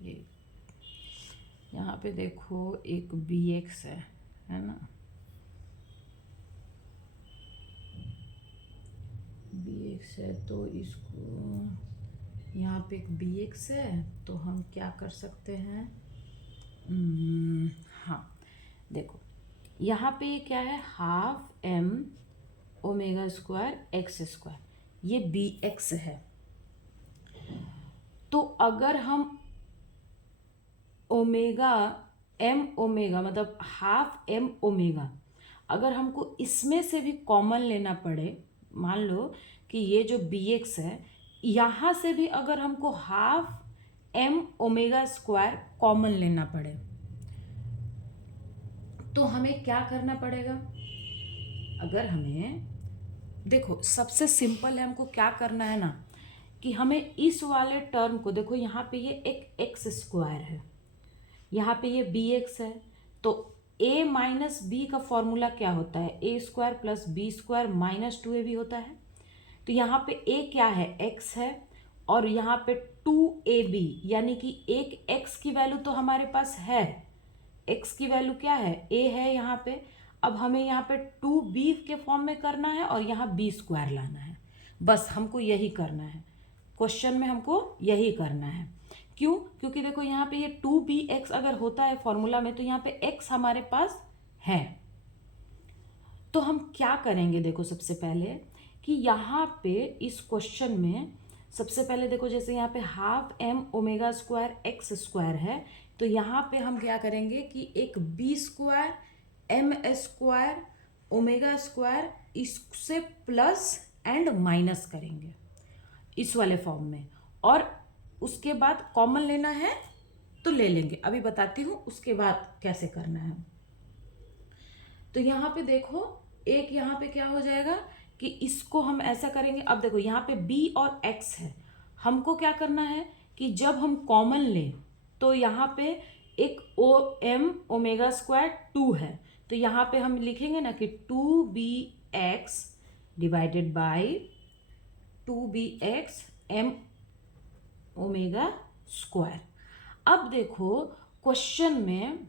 ये यहाँ पे देखो एक बी एक्स है ना, बी एक्स है तो इसको यहाँ पे एक बी एक्स है तो हम क्या कर सकते हैं, हाँ देखो यहाँ पे ये क्या है, half M omega square x square, ये बी एक्स है। तो अगर हम ओमेगा एम ओमेगा मतलब हाफ एम ओमेगा, अगर हमको इसमें से भी कॉमन लेना पड़े, मान लो कि ये जो बी एक्स है यहाँ से भी अगर हमको half M omega square common लेना पड़े तो हमें क्या करना पड़ेगा। अगर हमें देखो सबसे सिंपल है, हमको क्या करना है ना कि हमें इस वाले टर्म को देखो, यहाँ पे ये एक एक्स स्क्वायर है, यहाँ पे ये बी एक्स है, तो a माइनस बी का फॉर्मूला क्या होता है, a square plus B square minus 2ab होता है। तो यहाँ पे a क्या है, x है, और यहाँ पे 2ab यानी कि एक x की वैल्यू तो हमारे पास है, x की वैल्यू क्या है, a है यहाँ पे। अब हमें यहाँ पे 2b के फॉर्म में करना है और यहाँ b स्क्वायर लाना है, बस हमको यही करना है, क्वेश्चन में हमको यही करना है। क्यों, क्योंकि देखो यहाँ पे ये 2bx अगर होता है फॉर्मूला में तो यहाँ पे x हमारे पास है। तो हम क्या करेंगे, देखो सबसे पहले कि यहाँ पे इस क्वेश्चन में सबसे पहले देखो जैसे यहाँ पे half M omega square x square है, तो यहाँ पे हम क्या करेंगे कि एक B square M square omega square इससे प्लस एंड माइनस करेंगे इस वाले फॉर्म में, और उसके बाद कॉमन लेना है तो ले लेंगे, अभी बताती हूँ उसके बाद कैसे करना है। तो यहाँ पे देखो एक यहाँ पे क्या हो जाएगा कि इसको हम ऐसा करेंगे। अब देखो यहाँ पे b और x है, हमको क्या करना है कि जब हम कॉमन लें तो यहाँ पे एक ओ एम ओमेगा स्क्वायर 2 है, तो यहाँ पे हम लिखेंगे ना कि 2bx divided by 2bx M omega square. अब देखो क्वेश्चन में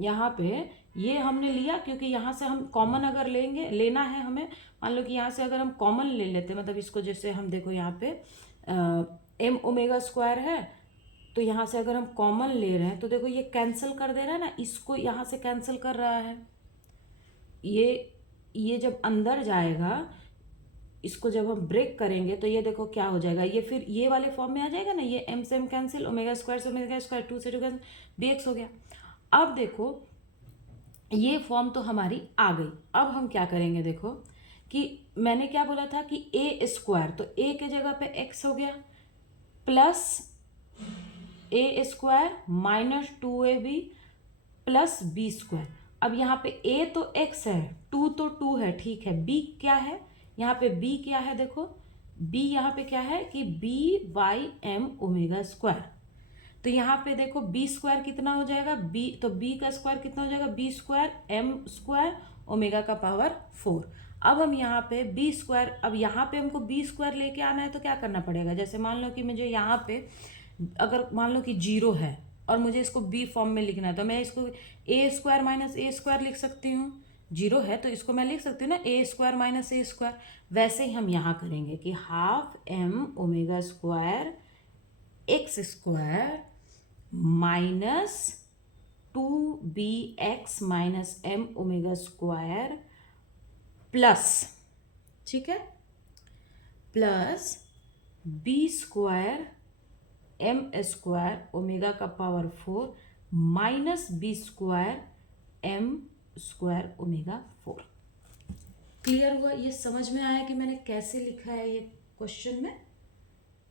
यहाँ पे ये हमने लिया क्योंकि यहाँ से हम कॉमन अगर लेना है हमें, मान लो कि यहाँ से अगर हम कॉमन ले लेते मतलब इसको, जैसे हम देखो यहाँ पे एम ओमेगा स्क्वायर है, तो यहाँ से अगर हम कॉमन ले रहे हैं तो देखो ये कैंसिल कर दे रहा है ना, इसको यहाँ से कैंसिल कर रहा है, ये जब अंदर जाएगा इसको जब हम ब्रेक करेंगे तो ये देखो क्या हो जाएगा, ये फिर ये वाले फॉर्म में आ जाएगा ना, ये एम से एम कैंसिल, ओमेगा स्क्वायर से ओमेगा स्क्वायर, 2 से 2 कैंसिल, बी एक्स हो गया। अब देखो ये फॉर्म तो हमारी आ गई। अब हम क्या करेंगे, देखो कि मैंने क्या बोला था कि ए स्क्वायर, तो ए के जगह पे एक्स हो गया plus a square minus 2ab plus B square. अब यहाँ पे a तो x है, 2 तो 2 है, ठीक है, b क्या है यहाँ पे, b क्या है देखो, b यहाँ पे क्या है कि b by M omega square. तो यहाँ पे देखो b स्क्वायर कितना हो जाएगा, b तो b का स्क्वायर कितना हो जाएगा, b square M square omega का पावर 4। अब हम यहाँ पे b स्क्वायर, अब यहाँ पे हमको b स्क्वायर लेके आना है तो क्या करना पड़ेगा, जैसे मान लो कि मुझे यहाँ पे अगर मान लो कि 0 है और मुझे इसको b फॉर्म में लिखना है तो मैं इसको ए स्क्वायर माइनस ए स्क्वायर लिख सकती हूँ, 0 है तो इसको मैं लिख सकती हूँ ना a square minus a square. वैसे ही हम यहाँ करेंगे कि half M omega square x square minus 2bx minus m omega square plus, ठीक है, plus B square M square omega का power 4 minus B square M square omega 4। Clear हुआ, ये समझ में आया कि मैंने कैसे लिखा है ये क्वेश्चन में,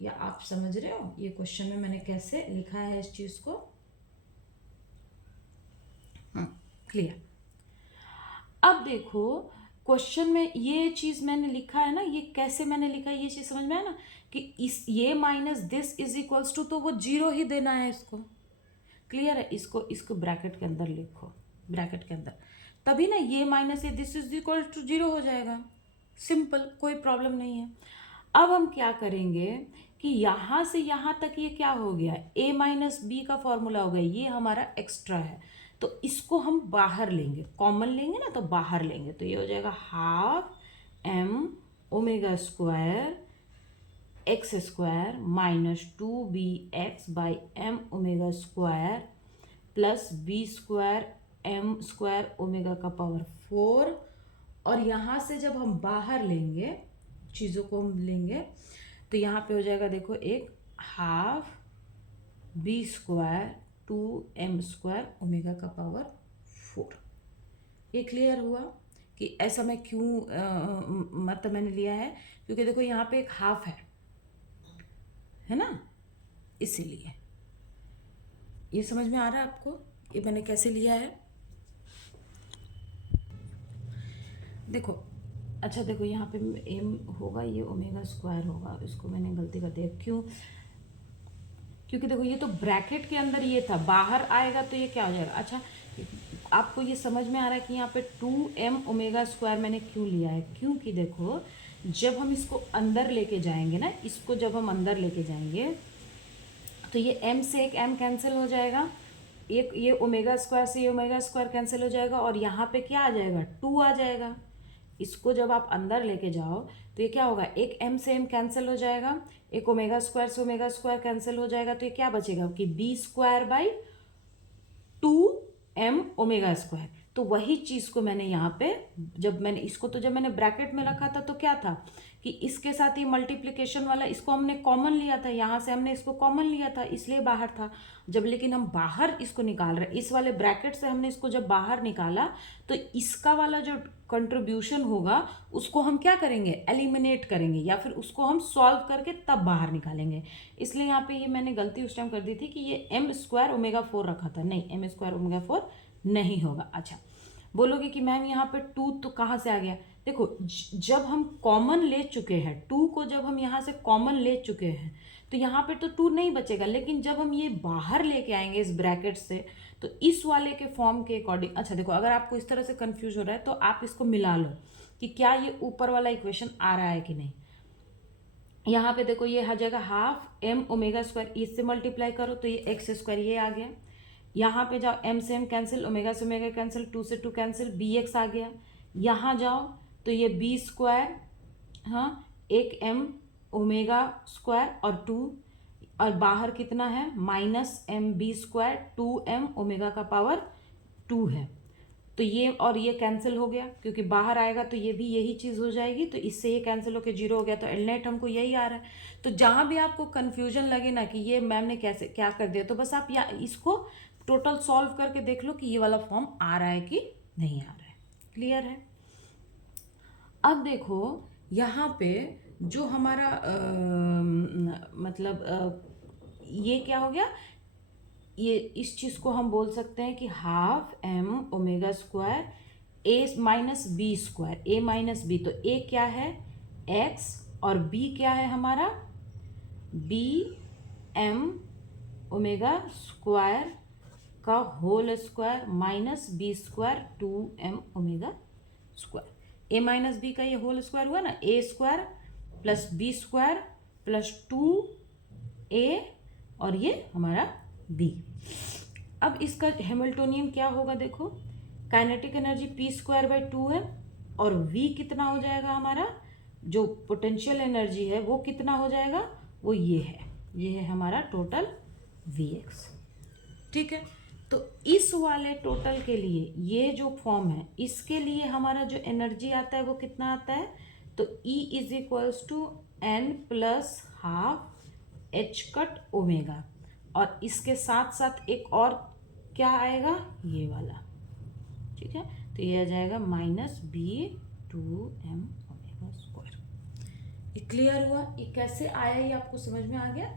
या आप समझ रहे हो ये क्वेश्चन में मैंने कैसे लिखा है इस चीज को। क्लियर। अब देखो क्वेश्चन में ये चीज मैंने लिखा है ना, ये कैसे मैंने लिखा है ये चीज समझ में आया ना कि इस ये minus this is equals to, तो वो 0 ही देना है इसको। क्लियर है, इसको ब्रैकेट के अंदर लिखो, ब्रैकेट के अंदर, तभी ना ये माइनस ये दिस इज इक्वल टू 0 हो जाएगा, सिंपल, कोई प्रॉब्लम नहीं है। अब हम क्या करेंगे कि यहाँ से यहाँ तक ये क्या हो गया, a माइनस बी का फॉर्मूला हो गया, ये हमारा एक्स्ट्रा है, तो इसको हम बाहर लेंगे, कॉमन लेंगे ना, तो बाहर लेंगे, तो ये हो जाएगा half m omega square x square minus 2bx by M omega square plus B square M square omega का पावर 4। और यहाँ से जब हम बाहर लेंगे, चीज़ों को हम लेंगे, तो यहाँ पे हो जाएगा देखो एक half B square 2m square omega का पावर 4। ये क्लियर हुआ कि ऐसा मैं क्यों मतलब मैंने लिया है, क्योंकि देखो यहाँ पे एक हाफ है ना, इसीलिए। ये समझ में आ रहा है आपको ये मैंने कैसे लिया है? देखो अच्छा, देखो यहाँ पे m होगा, ये ओमेगा स्क्वायर होगा, इसको मैंने गलती कर दिया, क्यों? क्योंकि देखो ये तो ब्रैकेट के अंदर ये था, बाहर आएगा तो ये क्या हो जाएगा। अच्छा, आपको ये समझ में आ रहा है कि यहाँ पे 2m ओमेगा स्क्वायर मैंने क्यों लिया है? क्योंकि देखो जब हम इसको अंदर लेके जाएंगे ना, इसको जब हम अंदर लेके जाएंगे तो ये m से एक m कैंसिल हो जाएगा, एक ये ओमेगा स्क्वायर से ये ओमेगा स्क्वायर कैंसिल हो जाएगा, और यहाँ पे क्या आ जाएगा, 2 आ जाएगा। इसको जब आप अंदर लेके जाओ तो ये क्या होगा, एक m से m कैंसिल हो जाएगा, एक ओमेगा स्क्वायर से ओमेगा स्क्वायर कैंसिल हो जाएगा, तो ये क्या बचेगा कि b square by 2m omega square. तो वही चीज़ को मैंने यहाँ पे जब मैंने ब्रैकेट में रखा था तो क्या था कि इसके साथ ये मल्टीप्लिकेशन वाला इसको हमने कॉमन लिया था, यहाँ से हमने इसको कॉमन लिया था, इसलिए बाहर था। जब लेकिन हम बाहर इसको निकाल रहे, इस वाले ब्रैकेट से हमने इसको जब बाहर निकाला, तो इसका वाला जो कंट्रीब्यूशन होगा उसको हम क्या करेंगे, एलिमिनेट करेंगे, या फिर उसको हम सॉल्व करके तब बाहर निकालेंगे। इसलिए यहाँ पे ये मैंने गलती उस टाइम कर दी थी कि ये m स्क्वायर ओमेगा 4 रखा था, नहीं, m स्क्वायर ओमेगा 4 नहीं होगा। अच्छा, बोलोगे कि मैम यहाँ पे 2 तो कहाँ से आ गया? देखो जब हम कॉमन ले चुके हैं, 2 को जब हम यहाँ से कॉमन ले चुके हैं तो यहाँ पे तो 2 नहीं बचेगा, लेकिन जब हम ये बाहर लेके आएंगे इस ब्रैकेट से तो इस वाले के फॉर्म के अकॉर्डिंग। अच्छा देखो, अगर आपको इस तरह से कंफ्यूज हो रहा है तो आप इसको मिला लो कि क्या ये ऊपर वाला इक्वेशन आ रहा है कि नहीं। यहाँ पे देखो ये आ जाएगा हाफ m ओमेगा स्क्वायर, इससे मल्टीप्लाई करो तो ये एक्स स्क्वायर ये आ गया। यहाँ पे जाओ, m से m कैंसिल, ओमेगा से ओमेगा कैंसिल, 2 से 2 कैंसिल, bx आ गया। यहाँ जाओ तो ये b स्क्वायर, हाँ, एक m ओमेगा स्क्वायर और 2, और बाहर कितना है minus M B square 2m omega का पावर 2 है। तो ये और ये कैंसिल हो गया, क्योंकि बाहर आएगा तो ये भी यही चीज़ हो जाएगी, तो इससे ये कैंसिल होकर 0 हो गया, तो एलनेट हमको यही आ रहा है। तो जहाँ भी आपको कन्फ्यूजन लगे ना कि ये मैम ने कैसे क्या कर दिया, तो बस आप या इसको टोटल सॉल्व करके देख लो कि ये वाला फॉर्म आ रहा है कि नहीं आ रहा है। क्लियर है? अब देखो यहाँ पे जो हमारा ये क्या हो गया, ये इस चीज़ को हम बोल सकते हैं कि half m omega square a minus B square, a minus B, तो a क्या है x और b क्या है हमारा b m ओमेगा स्क्वायर का whole square minus B square 2m omega square. a minus B का ये होल स्क्वायर हुआ ना, a square plus B square plus 2a और ये हमारा b। अब इसका हैमिल्टोनियन क्या होगा, देखो kinetic energy p square by 2m, और v कितना हो जाएगा हमारा, जो पोटेंशियल एनर्जी है वो कितना हो जाएगा, वो ये है हमारा टोटल vx। ठीक है, तो इस वाले टोटल के लिए ये जो फॉर्म है, इसके लिए हमारा जो एनर्जी आता है वो कितना आता है, तो E is equals to n plus half h cut omega, और इसके साथ साथ एक और क्या आएगा, ये वाला। ठीक है, तो ये आ जाएगा minus b 2m omega square. ये क्लियर हुआ? ये कैसे आया ये आपको समझ में आ गया?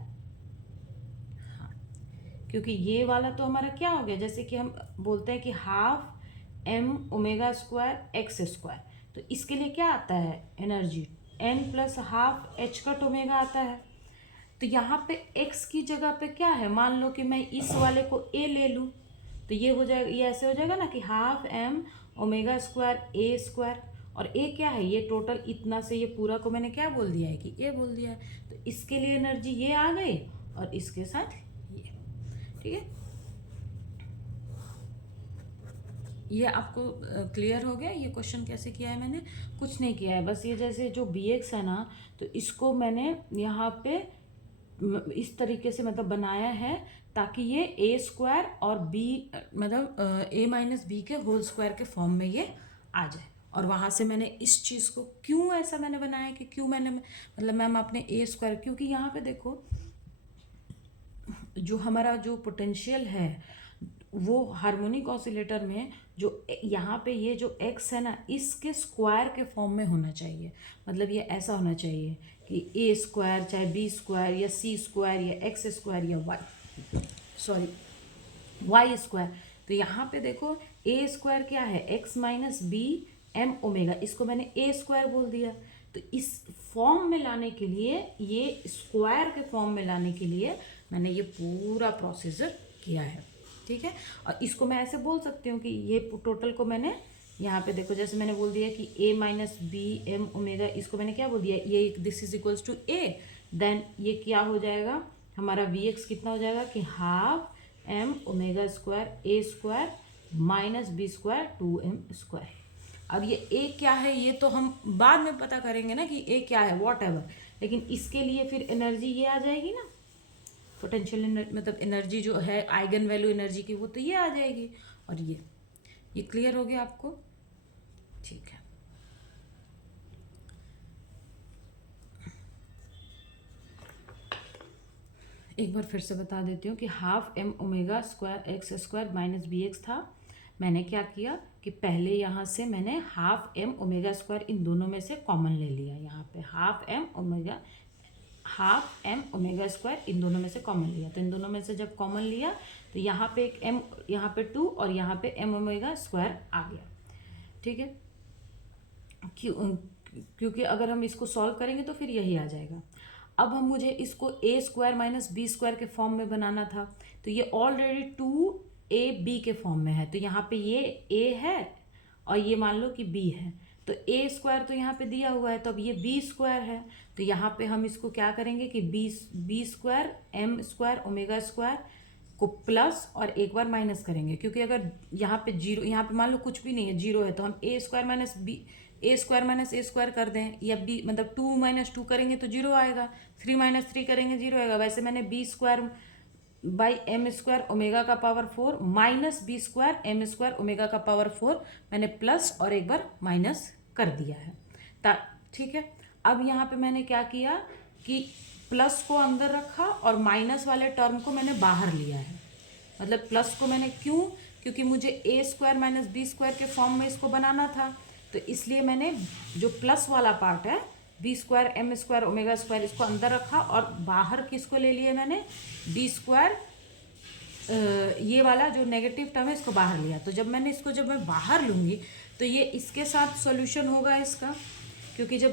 हाँ, क्योंकि ये वाला तो हमारा क्या हो गया, जैसे कि हम बोलते हैं कि half m omega square x square, तो इसके लिए क्या आता है energy, n plus half h cut omega आता है। तो यहाँ पे x की जगह पे क्या है, मान लो कि मैं इस वाले को a ले लूँ, तो ये हो जाएगा, ये ऐसे हो जाएगा ना कि half m omega square a square, और ए क्या है, ये टोटल इतना से ये पूरा को मैंने क्या बोल दिया है कि ए बोल दिया है। तो इसके लिए एनर्जी ये आ गई और इसके साथ ये, ठीक है। ये आपको क्लियर हो गया ये क्वेश्चन कैसे किया है मैंने? कुछ नहीं किया है, बस ये जैसे जो बी एक्स है ना, तो इसको मैंने यहाँ पे इस तरीके से मतलब बनाया है ताकि ये ए स्क्वायर और बी मतलब ए माइनस बी के होल स्क्वायर के फॉर्म में ये आ जाए। और वहाँ से मैंने इस चीज़ को क्यों ऐसा मैंने बनाया कि क्यों मैंने मतलब मैम आपने ए स्क्वायर, क्योंकि यहाँ पे देखो जो हमारा जो पोटेंशियल है वो हार्मोनिक ऑसिलेटर में जो यहाँ पे ये जो x है ना, इसके स्क्वायर के फॉर्म में होना चाहिए। मतलब ये ऐसा होना चाहिए कि ए स्क्वायर चाहे बी स्क्वायर या सी स्क्वायर या एक्स स्क्वायर या वाई स्क्वायर। तो यहाँ पे देखो ए स्क्वायर क्या है, X minus B M omega, इसको मैंने ए स्क्वायर बोल दिया। तो इस फॉर्म में लाने के लिए, ये स्क्वायर के फॉर्म में लाने के लिए मैंने ये पूरा प्रोसीजर किया है, ठीक है। और इसको मैं ऐसे बोल सकती हूँ कि ये टोटल को मैंने यहाँ पे देखो जैसे मैंने बोल दिया कि A minus B M omega, इसको मैंने क्या बोल दिया, ये this is equals to A, then ये क्या हो जाएगा हमारा वी एक्स कितना हो जाएगा कि half M omega square a square minus B square 2m square. अब ये ए क्या है ये तो हम बाद में पता करेंगे ना कि ए क्या है वॉट एवर, लेकिन इसके लिए फिर एनर्जी ये आ जाएगी ना, पोटेंशियल मतलब एनर्जी जो है आइगन वैल्यू एनर्जी की, वो तो ये आ जाएगी। और ये क्लियर हो गया आपको? ठीक है। एक बार फिर से बता देती हूँ कि half M omega square x square minus B X था। मैंने क्या किया कि पहले यहाँ से मैंने हाफ एम ओमेगा स्क्वायर इन दोनों में से कॉमन ले लिया। यहाँ पे हाफ एम ओमेगा स्क्वायर इन दोनों में से कॉमन लिया। तो इन दोनों में से जब कॉमन लिया तो यहाँ पे एक m, यहाँ पे 2 और यहाँ पे m ओमेगा स्क्वायर आ गया, ठीक है। क्योंकि अगर हम इसको सॉल्व करेंगे तो फिर यही आ जाएगा। अब हम मुझे इसको ए स्क्वायर माइनस बी स्क्वायर के फॉर्म में बनाना था, तो ये ऑलरेडी 2ab के फॉर्म में है। तो यहाँ पे ये a है और ये मान लो कि b है, तो ए स्क्वायर तो यहाँ पे दिया हुआ है, तो अब ये बी स्क्वायर है। तो यहाँ पे हम इसको क्या करेंगे कि B square M square omega square को प्लस और एक बार माइनस करेंगे, क्योंकि अगर यहाँ पे जीरो, यहाँ पे मान लो कुछ भी नहीं है, जीरो है, तो हम ए स्क्वायर माइनस ए स्क्वायर कर दें, या बी मतलब 2 माइनस 2 करेंगे तो जीरो आएगा, 3 माइनस 3 करेंगे जीरो आएगा। वैसे मैंने b square by m square omega का power 4 minus B square M square omega का पावर 4 मैंने प्लस और एक बार माइनस कर दिया है, ठीक है। अब यहाँ पे मैंने क्या किया कि प्लस को अंदर रखा और माइनस वाले टर्म को मैंने बाहर लिया है। मतलब प्लस को मैंने क्योंकि मुझे ए स्क्वायर माइनस बी स्क्वायर के फॉर्म में इसको बनाना था, तो इसलिए मैंने जो प्लस वाला पार्ट है B square M square omega square इसको अंदर रखा और बाहर किसको ले लिया मैंने, बी स्क्वायर ये वाला जो नेगेटिव टर्म है इसको बाहर लिया। तो जब मैं बाहर लूँगी तो ये इसके साथ सॉल्यूशन होगा इसका, क्योंकि जब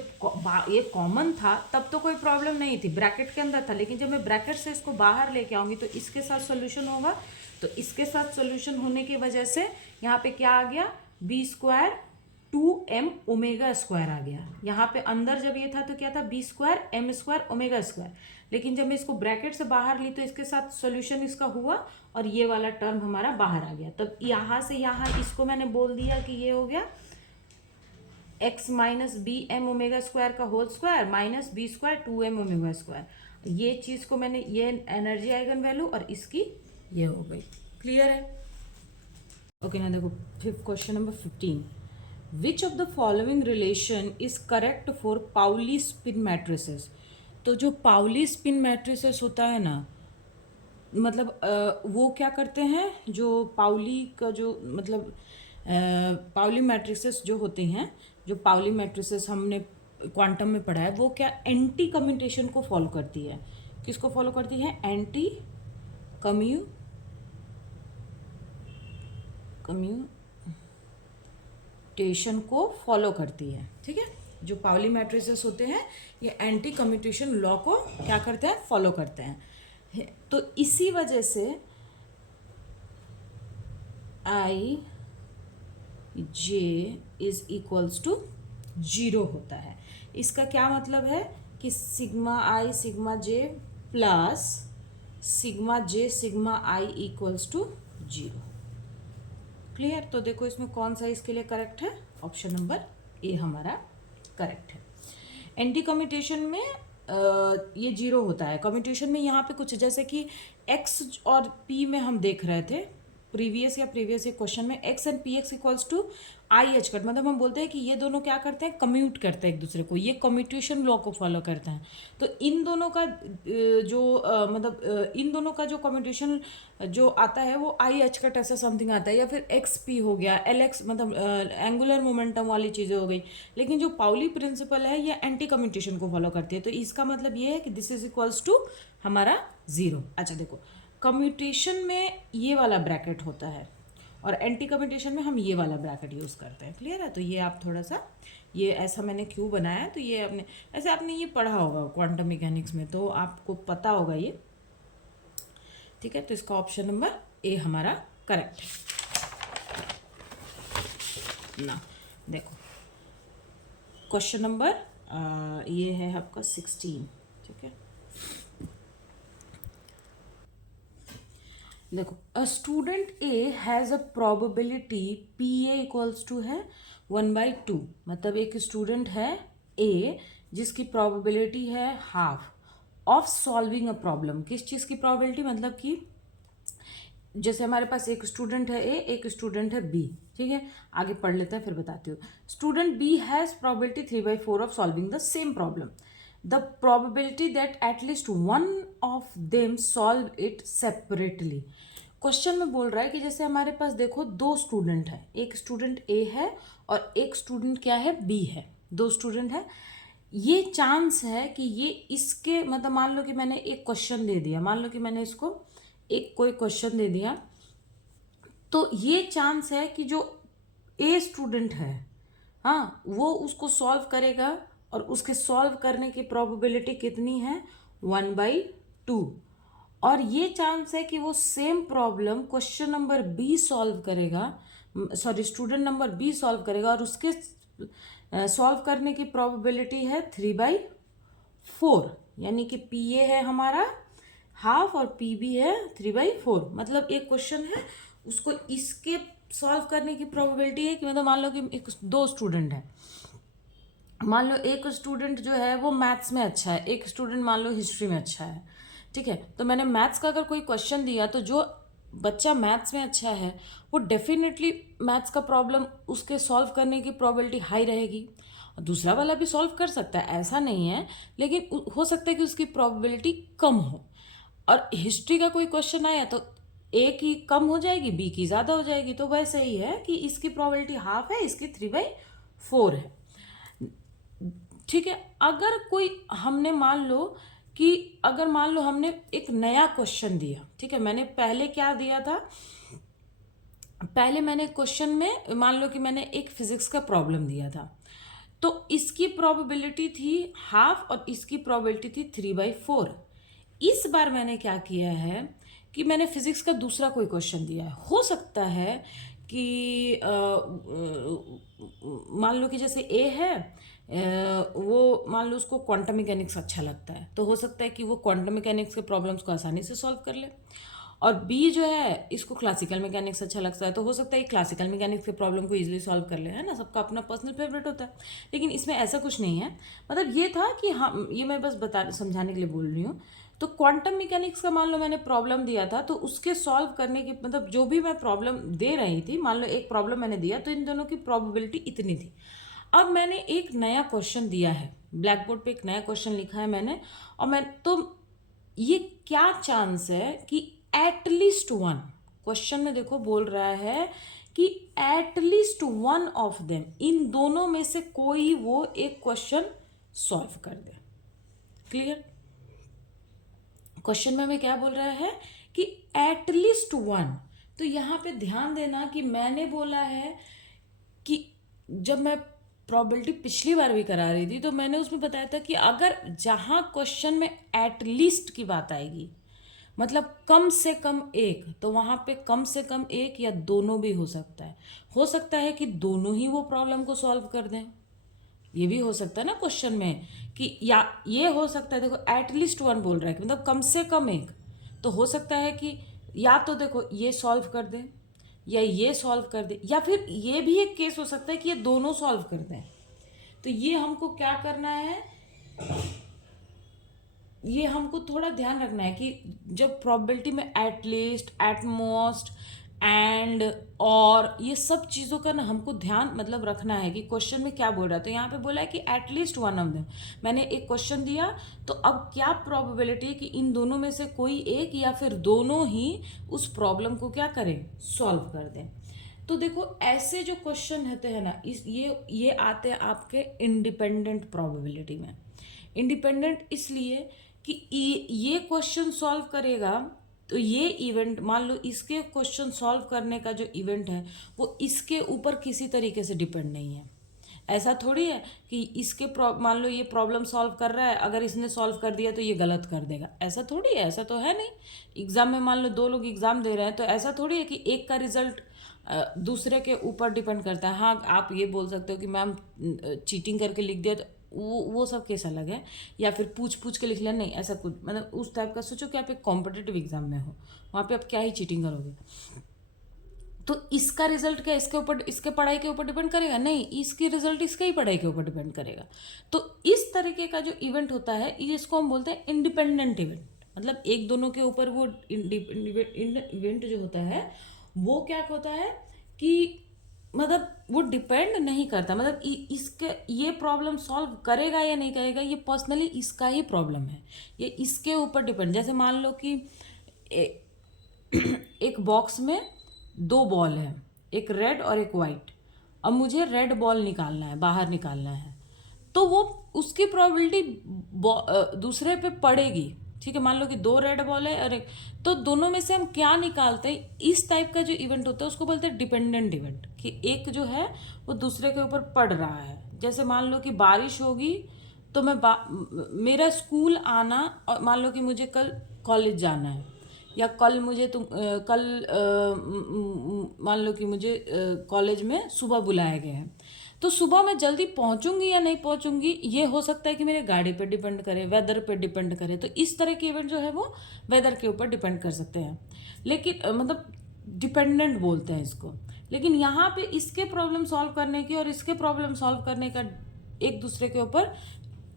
ये कॉमन था तब तो कोई प्रॉब्लम नहीं थी, ब्रैकेट के अंदर था, लेकिन जब मैं ब्रैकेट से इसको बाहर लेके आऊँगी तो इसके साथ सॉल्यूशन होगा। तो इसके साथ सॉल्यूशन होने की वजह से यहाँ पे क्या आ गया, b square 2m omega square आ गया। यहाँ पे अंदर जब ये था तो क्या था, B square M square omega square, लेकिन जब मैं इसको ब्रैकेट से बाहर ली तो इसके साथ सॉल्यूशन इसका हुआ और ये वाला टर्म हमारा बाहर आ गया। तब यहाँ से यहाँ इसको मैंने बोल दिया कि ये हो गया x minus B M omega square का whole square minus B square 2m omega square. ये चीज़ को मैंने, ये एनर्जी आइगन वैल्यू और इसकी ये हो गई। क्लियर है? ओके ना, देखो fifth question number 15, which of the following relation is correct for Pauli spin matrices. तो जो पाउली स्पिन मैट्रिसेस होता है ना, मतलब वो क्या करते हैं, जो पाउली का जो मतलब पाउली मैट्रिसेस जो होते हैं, जो पाउली मैट्रिसेस हमने क्वांटम में पढ़ा है, वो क्या एंटी कम्यूटेशन को फॉलो करती है। किसको फॉलो करती है? एंटी कम्यूटेशन को फॉलो करती है, ठीक है। जो पाउली मैट्रिसेस होते हैं ये एंटी कम्यूटेशन लॉ को क्या करते हैं, फॉलो करते हैं। तो इसी वजह से I J is equals to zero होता है। इसका क्या मतलब है कि sigma I sigma J plus sigma J sigma I equals to zero. Clear? तो देखो इसमें कौन सा इसके लिए करेक्ट है, ऑप्शन नंबर ए हमारा करेक्ट है। एंटी कम्यूटेशन में ये जीरो होता है। कम्यूटेशन में यहाँ पे कुछ जैसे कि एक्स और पी में हम देख रहे थे प्रीवियस एक क्वेश्चन में, X and P X equals to I H cut, मतलब हम बोलते हैं कि ये दोनों क्या करते हैं, कम्यूट करते हैं एक दूसरे को, ये कम्यूटेशन लॉ को फॉलो करते हैं। तो इन दोनों का इन दोनों का जो कम्यूटेशन जो आता है वो आई एच कट ऐसा समथिंग आता है, या फिर एक्स पी हो गया, एल एक्स मतलब एंगुलर मोमेंटम वाली चीज़ें हो गई। लेकिन जो पाउली प्रिंसिपल है ये एंटी कम्यूटेशन को फॉलो करती है। तो इसका मतलब ये है कि दिस इज इक्वल्स टू हमारा जीरो। अच्छा देखो, कम्यूटेशन में ये वाला ब्रैकेट होता है और एंटी कम्यूटेशन में हम ये वाला ब्रैकेट यूज़ करते हैं। क्लियर है? तो ये आप थोड़ा सा, ये ऐसा मैंने क्यों बनाया, तो ये आपने ऐसे आपने ये पढ़ा होगा क्वांटम मैकेनिक्स में, तो आपको पता होगा ये। ठीक है, तो इसका ऑप्शन नंबर ए हमारा करेक्ट है ना। देखो क्वेश्चन नंबर ये है आपका 16। ठीक है, देखो a student A has a probability P A equals to है 1/2। मतलब एक स्टूडेंट है ए जिसकी प्रोबेबिलिटी है half of solving a problem. किस चीज़ की प्रोबेबिलिटी, मतलब कि जैसे हमारे पास एक स्टूडेंट है ए, एक स्टूडेंट है बी। ठीक है, आगे पढ़ लेते हैं फिर बताती हूँ। Student B has probability 3/4 of solving the same problem. The probability that at least one of them solve it separately. Question में बोल रहा है कि जैसे हमारे पास देखो दो स्टूडेंट है, एक स्टूडेंट ए है और एक स्टूडेंट क्या है, बी है। दो स्टूडेंट है, ये चांस है कि ये इसके मतलब मान लो कि मैंने एक क्वेश्चन दे दिया, मान लो कि मैंने इसको एक कोई क्वेश्चन दे दिया, तो ये चांस है कि जो ए स्टूडेंट है, हाँ, वो उसको सॉल्व करेगा और उसके सॉल्व करने की प्रोबेबिलिटी कितनी है, 1/2। और ये चांस है कि वो same problem question number b solve करेगा, sorry student number b solve करेगा और उसके सॉल्व करने की प्रोबेबिलिटी है 3/4। यानी कि पी ए है हमारा हाफ और पी बी है 3/4। मतलब एक क्वेश्चन है उसको इसके सॉल्व करने की प्रोबेबिलिटी है कि मतलब मान लो कि एक दो स्टूडेंट है, मान लो एक स्टूडेंट जो है वो मैथ्स में अच्छा है, एक स्टूडेंट मान लो हिस्ट्री में अच्छा है। ठीक है, तो मैंने मैथ्स का अगर कोई क्वेश्चन दिया तो जो बच्चा मैथ्स में अच्छा है वो डेफिनेटली मैथ्स का प्रॉब्लम उसके सॉल्व करने की प्रोबेबिलिटी हाई रहेगी। और दूसरा वाला भी सॉल्व कर सकता है, ऐसा नहीं है, लेकिन हो सकता है कि उसकी प्रोबेबिलिटी कम हो। और हिस्ट्री का कोई क्वेश्चन आया तो ए की कम हो जाएगी, बी की ज़्यादा हो जाएगी। तो वैसे ही है कि इसकी प्रोबेबिलिटी हाफ है, इसकी 3/4 है। ठीक है, अगर कोई हमने मान लो कि अगर मान लो हमने एक नया क्वेश्चन दिया, ठीक है, मैंने पहले क्या दिया था, पहले मैंने क्वेश्चन में मान लो कि मैंने एक फिजिक्स का प्रॉब्लम दिया था, तो इसकी प्रोबेबिलिटी थी हाफ और इसकी प्रोबेबिलिटी थी 3/4। इस बार मैंने क्या किया है कि मैंने फिजिक्स का दूसरा कोई क्वेश्चन दिया है। हो सकता है कि मान लो कि जैसे ए है, वो मान लो उसको क्वांटम मैकेनिक्स अच्छा लगता है, तो हो सकता है कि वो क्वांटम मैकेनिक्स के प्रॉब्लम्स को आसानी से सॉल्व कर ले। और बी जो है इसको क्लासिकल मैकेनिक्स अच्छा लगता है, तो हो सकता है क्लासिकल मैकेनिक्स के प्रॉब्लम को इजीली सॉल्व कर ले, है ना। सबका अपना पर्सनल फेवरेट होता है, लेकिन इसमें ऐसा कुछ नहीं है। मतलब ये था कि हाँ, ये मैं बस बता समझाने के लिए बोल रही हूँ। तो क्वांटम मैकेनिक्स का मान लो मैंने प्रॉब्लम दिया था, तो उसके सॉल्व करने की मतलब जो भी मैं प्रॉब्लम दे रही थी, मान लो एक प्रॉब्लम मैंने दिया तो इन दोनों की प्रोबेबिलिटी इतनी थी। अब मैंने एक नया क्वेश्चन दिया है, ब्लैक बोर्ड पे एक नया क्वेश्चन लिखा है मैंने, और मैं तो ये क्या चांस है कि एटलीस्ट वन, क्वेश्चन में देखो बोल रहा है कि एटलीस्ट वन ऑफ देम, इन दोनों में से कोई वो एक क्वेश्चन सॉल्व कर दे। क्लियर? क्वेश्चन में हमें क्या बोल रहा है कि एटलीस्ट वन। तो यहाँ पे ध्यान देना कि मैंने बोला है कि जब मैं प्रोबेबिलिटी पिछली बार भी करा रही थी तो मैंने उसमें बताया था कि अगर जहाँ क्वेश्चन में एटलीस्ट की बात आएगी, मतलब कम से कम एक, तो वहाँ पे कम से कम एक या दोनों भी हो सकता है। हो सकता है कि दोनों ही वो प्रॉब्लम को सॉल्व कर दें, ये भी हो सकता है ना क्वेश्चन में कि, या ये हो सकता है, देखो एटलीस्ट वन बोल रहा है कि मतलब कम से कम एक, तो हो सकता है कि या तो देखो ये सॉल्व कर दे या ये सॉल्व कर दे, या फिर ये भी एक केस हो सकता है कि ये दोनों सॉल्व कर दें। तो ये हमको क्या करना है, ये हमको थोड़ा ध्यान रखना है कि जब प्रोबेबिलिटी में एटलीस्ट, एटमोस्ट एंड और ये सब चीज़ों का ना हमको ध्यान मतलब रखना है कि क्वेश्चन में क्या बोल रहा है। तो यहाँ पे बोला है कि एटलीस्ट वन ऑफ देम, मैंने एक क्वेश्चन दिया, तो अब क्या प्रोबेबिलिटी है कि इन दोनों में से कोई एक या फिर दोनों ही उस प्रॉब्लम को क्या करें, सॉल्व कर दें। तो देखो ऐसे जो क्वेश्चन होते हैं ना, ये आते हैं आपके इंडिपेंडेंट प्रोबेबिलिटी में। इंडिपेंडेंट इसलिए कि ये क्वेश्चन सॉल्व करेगा, तो ये इवेंट मान लो इसके क्वेश्चन सॉल्व करने का जो इवेंट है वो इसके ऊपर किसी तरीके से डिपेंड नहीं है। ऐसा थोड़ी है कि इसके मान लो ये प्रॉब्लम सॉल्व कर रहा है, अगर इसने सॉल्व कर दिया तो ये गलत कर देगा, ऐसा थोड़ी है, ऐसा तो है नहीं। एग्जाम में मान लो दो लोग एग्जाम दे रहे हैं, तो ऐसा थोड़ी है कि एक का रिजल्ट दूसरे के ऊपर डिपेंड करता है। हाँ आप ये बोल सकते हो कि मैम चीटिंग करके लिख दिया, तो वो सब केस अलग है, या फिर पूछ पूछ के लिख लिया, नहीं ऐसा कुछ मतलब उस टाइप का सोचो कि आप एक कॉम्पिटिटिव एग्जाम में हो, वहाँ पे आप क्या ही चीटिंग करोगे। तो इसका रिजल्ट क्या इसके ऊपर, इसके पढ़ाई के ऊपर डिपेंड करेगा, नहीं, इसकी रिजल्ट इसके ही पढ़ाई के ऊपर डिपेंड करेगा। तो इस तरीके का जो इवेंट होता है इसको हम बोलते हैं इंडिपेंडेंट इवेंट, मतलब एक दोनों के ऊपर वो इवेंट जो होता है वो क्या होता है कि मतलब वो डिपेंड नहीं करता, मतलब इसके ये प्रॉब्लम सॉल्व करेगा या नहीं करेगा ये पर्सनली इसका ही प्रॉब्लम है, ये इसके ऊपर डिपेंड। जैसे मान लो कि एक बॉक्स में दो बॉल है, एक रेड और एक वाइट। अब मुझे रेड बॉल निकालना है, बाहर निकालना है, तो वो उसकी प्रोबेबिलिटी दूसरे पे पड़ेगी। ठीक है, मान लो कि दो रेड बॉल है और एक, तो दोनों में से हम क्या निकालते हैं, इस टाइप का जो इवेंट होता है उसको बोलते हैं डिपेंडेंट इवेंट, कि एक जो है वो दूसरे के ऊपर पड़ रहा है। जैसे मान लो कि बारिश होगी, तो मेरा स्कूल आना, और मान लो कि मुझे कल कॉलेज जाना है, या कल मुझे कल मान लो कि मुझे कॉलेज में सुबह बुलाया गया है, तो सुबह मैं जल्दी पहुंचूंगी या नहीं पहुंचूंगी ये हो सकता है कि मेरे गाड़ी पे डिपेंड करे, वेदर पे डिपेंड करे। तो इस तरह के इवेंट जो है वो वेदर के ऊपर डिपेंड कर सकते हैं, लेकिन मतलब डिपेंडेंट बोलते हैं इसको। लेकिन यहाँ पे इसके प्रॉब्लम सॉल्व करने की और इसके प्रॉब्लम सॉल्व करने का एक दूसरे के ऊपर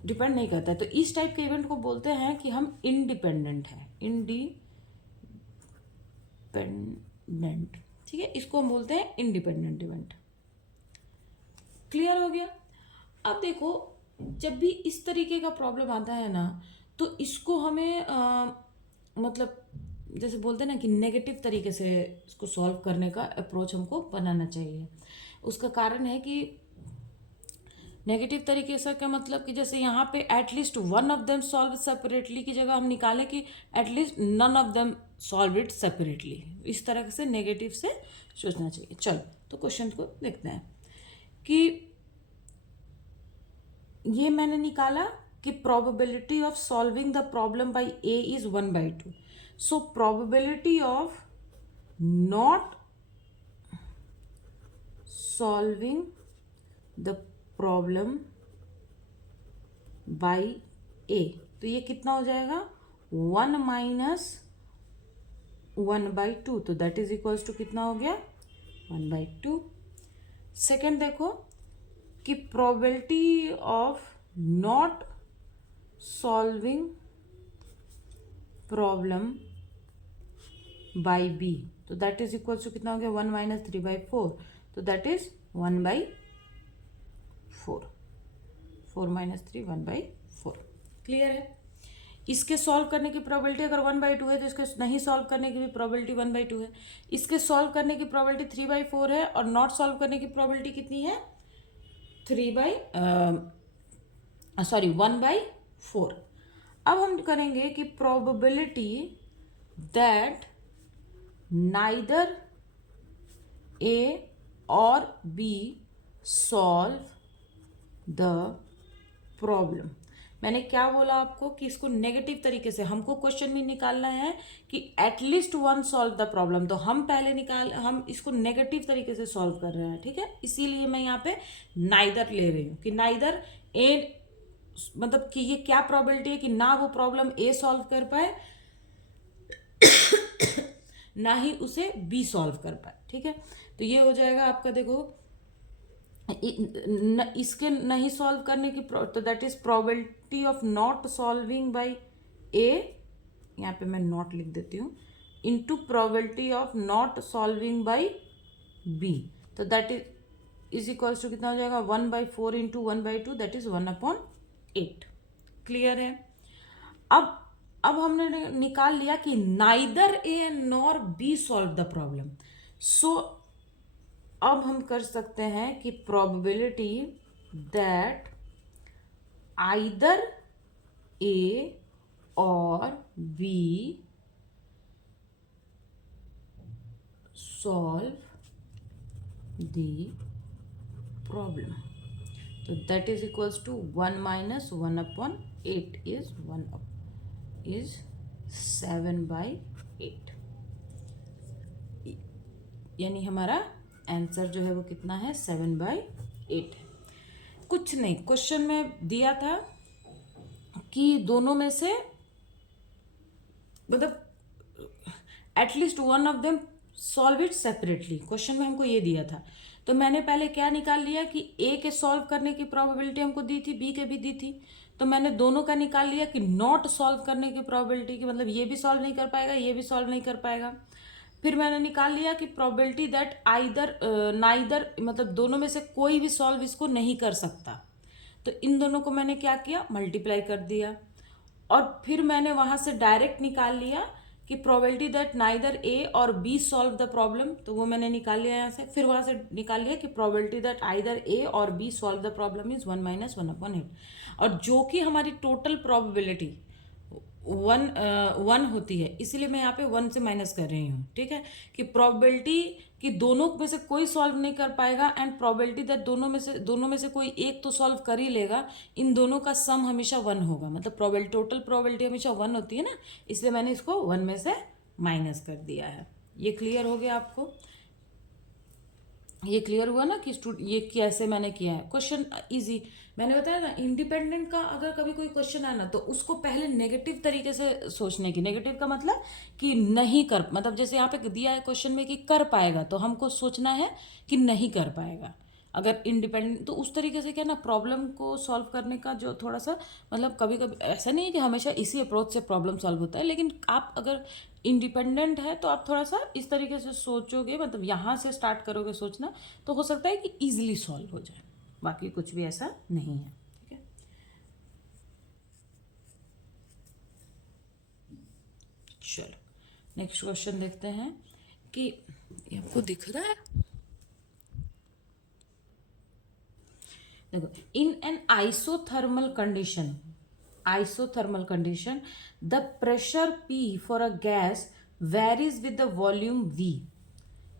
डिपेंड नहीं करता है, तो इस टाइप के इवेंट को बोलते हैं कि हम इंडिपेंडेंट हैं, इंडिपेंडेंट। ठीक है, इसको हम बोलते हैं इंडिपेंडेंट इवेंट। क्लियर हो गया। अब देखो जब भी इस तरीके का प्रॉब्लम आता है ना, तो इसको हमें मतलब जैसे बोलते हैं ना कि नेगेटिव तरीके से इसको सॉल्व करने का अप्रोच हमको बनाना चाहिए। उसका कारण है कि नेगेटिव तरीके से क्या मतलब कि जैसे यहाँ पे at least one of them solve separately की जगह हम निकालें कि at least none of them solve it separately, इस तरह से नेगेटिव से सोचना चाहिए। चलो तो क्वेश्चन को देखते हैं कि ये मैंने निकाला कि probability of solving the problem by a is 1/2। So probability of not solving the problem by a, तो ये कितना हो जाएगा 1 - 1/2, तो दैट इज इक्वल्स टू कितना हो गया 1/2। सेकेंड देखो कि probability of not solving problem by B, तो दैट इज इक्वल्स टू कितना हो गया 1 - 3/4, तो दैट इज 1/4, 4 - 3 1/4। क्लियर है। इसके सॉल्व करने की प्रोबेबिलिटी अगर 1/2 है तो इसके नहीं सॉल्व करने की भी प्रोबेबिलिटी 1/2 है। इसके सॉल्व करने की प्रोबेबिलिटी 3/4 है, और नॉट सॉल्व करने की प्रोबेबिलिटी कितनी है 1/4। अब हम करेंगे कि प्रोबेबिलिटी दैट नाइदर ए और बी सॉल्व द प्रॉब्लम। मैंने क्या बोला आपको कि इसको नेगेटिव तरीके से हमको क्वेश्चन में निकालना है कि at least one solve the problem, तो हम इसको नेगेटिव तरीके से सॉल्व कर रहे हैं, ठीक है। इसीलिए मैं यहाँ पे नाइदर ले रही हूँ कि नाइदर ए, मतलब कि ये क्या प्रोबेबिलिटी है कि ना वो प्रॉब्लम ए सॉल्व कर पाए ना ही उसे बी सॉल्व कर पाए, ठीक है। तो ये हो जाएगा आपका, देखो इसके नहीं सॉल्व करने की तो that is probability of not solving by a, यहाँ पे मैं नॉट लिख देती हूँ, into probability of not solving by B, तो दैट इज इक्वल्स टू कितना हो जाएगा 1/4 इंटू 1/2, दैट इज 1/8। क्लियर है। अब हमने निकाल लिया कि neither a nor b solve the problem. So अब हम कर सकते हैं कि प्रोबेबिलिटी दैट आइदर ए और बी सॉल्व द प्रॉब्लम, तो that is equals to 1 - 1/8 is 7/8, यानी हमारा आंसर जो है वो कितना है 7/8 है। कुछ नहीं, क्वेश्चन में दिया था कि दोनों में से मतलब at least one of them solve it separately, question में हमको ये दिया था। तो मैंने पहले क्या निकाल लिया कि ए के सॉल्व करने की प्रोबेबिलिटी हमको दी थी, बी के भी दी थी, तो मैंने दोनों का निकाल लिया कि नॉट सॉल्व करने की प्रोबेबिलिटी की, मतलब ये भी सॉल्व नहीं कर पाएगा, ये भी सॉल्व नहीं कर पाएगा। फिर मैंने निकाल लिया कि प्रोबेबिलिटी दैट आइदर नाइदर, मतलब दोनों में से कोई भी सॉल्व इसको नहीं कर सकता, तो इन दोनों को मैंने क्या किया, मल्टीप्लाई कर दिया। और फिर मैंने वहां से डायरेक्ट निकाल लिया कि प्रोबेबिलिटी दैट नाइदर ए और बी सॉल्व द प्रॉब्लम, तो वो मैंने निकाल लिया यहाँ से। फिर वहां से निकाल लिया कि प्रोबेबिलिटी दैट आइदर ए और B solve the problem is 1 - 1/8, और जो कि हमारी टोटल प्रोबेबिलिटी 1 होती है, इसीलिए मैं यहाँ पे 1 से माइनस कर रही हूँ, ठीक है। कि प्रोबेबिलिटी कि दोनों में से कोई सॉल्व नहीं कर पाएगा एंड प्रोबेबिलिटी दैट दोनों में से कोई एक तो सॉल्व कर ही लेगा, इन दोनों का सम हमेशा 1 होगा, मतलब प्रोबेबिलिटी, टोटल प्रोबेबिलिटी हमेशा 1 होती है ना, इसलिए मैंने इसको 1 में से माइनस कर दिया है। ये क्लियर हो गया आपको? ये क्लियर हुआ ना कि ये कैसे मैंने किया है। क्वेश्चन इजी, मैंने बताया ना, इंडिपेंडेंट का अगर कभी कोई क्वेश्चन आए ना तो उसको पहले नेगेटिव तरीके से सोचने की। नेगेटिव का मतलब कि नहीं कर, मतलब जैसे यहाँ पे दिया है क्वेश्चन में कि कर पाएगा, तो हमको सोचना है कि नहीं कर पाएगा। अगर इंडिपेंडेंट, तो उस तरीके से क्या ना, प्रॉब्लम को सॉल्व करने का जो थोड़ा सा, मतलब कभी कभी ऐसा नहीं है कि हमेशा इसी अप्रोच से प्रॉब्लम सॉल्व होता है, लेकिन आप अगर इंडिपेंडेंट है तो आप थोड़ा सा इस तरीके से सोचोगे, मतलब यहाँ से स्टार्ट करोगे सोचना, तो हो सकता है कि ईजिली सॉल्व हो जाए, बाकी कुछ भी ऐसा नहीं है, ठीक है। चलो नेक्स्ट क्वेश्चन देखते हैं कि ये आपको दिख रहा है, देखो, in an isothermal condition the pressure P for a gas varies with the volume V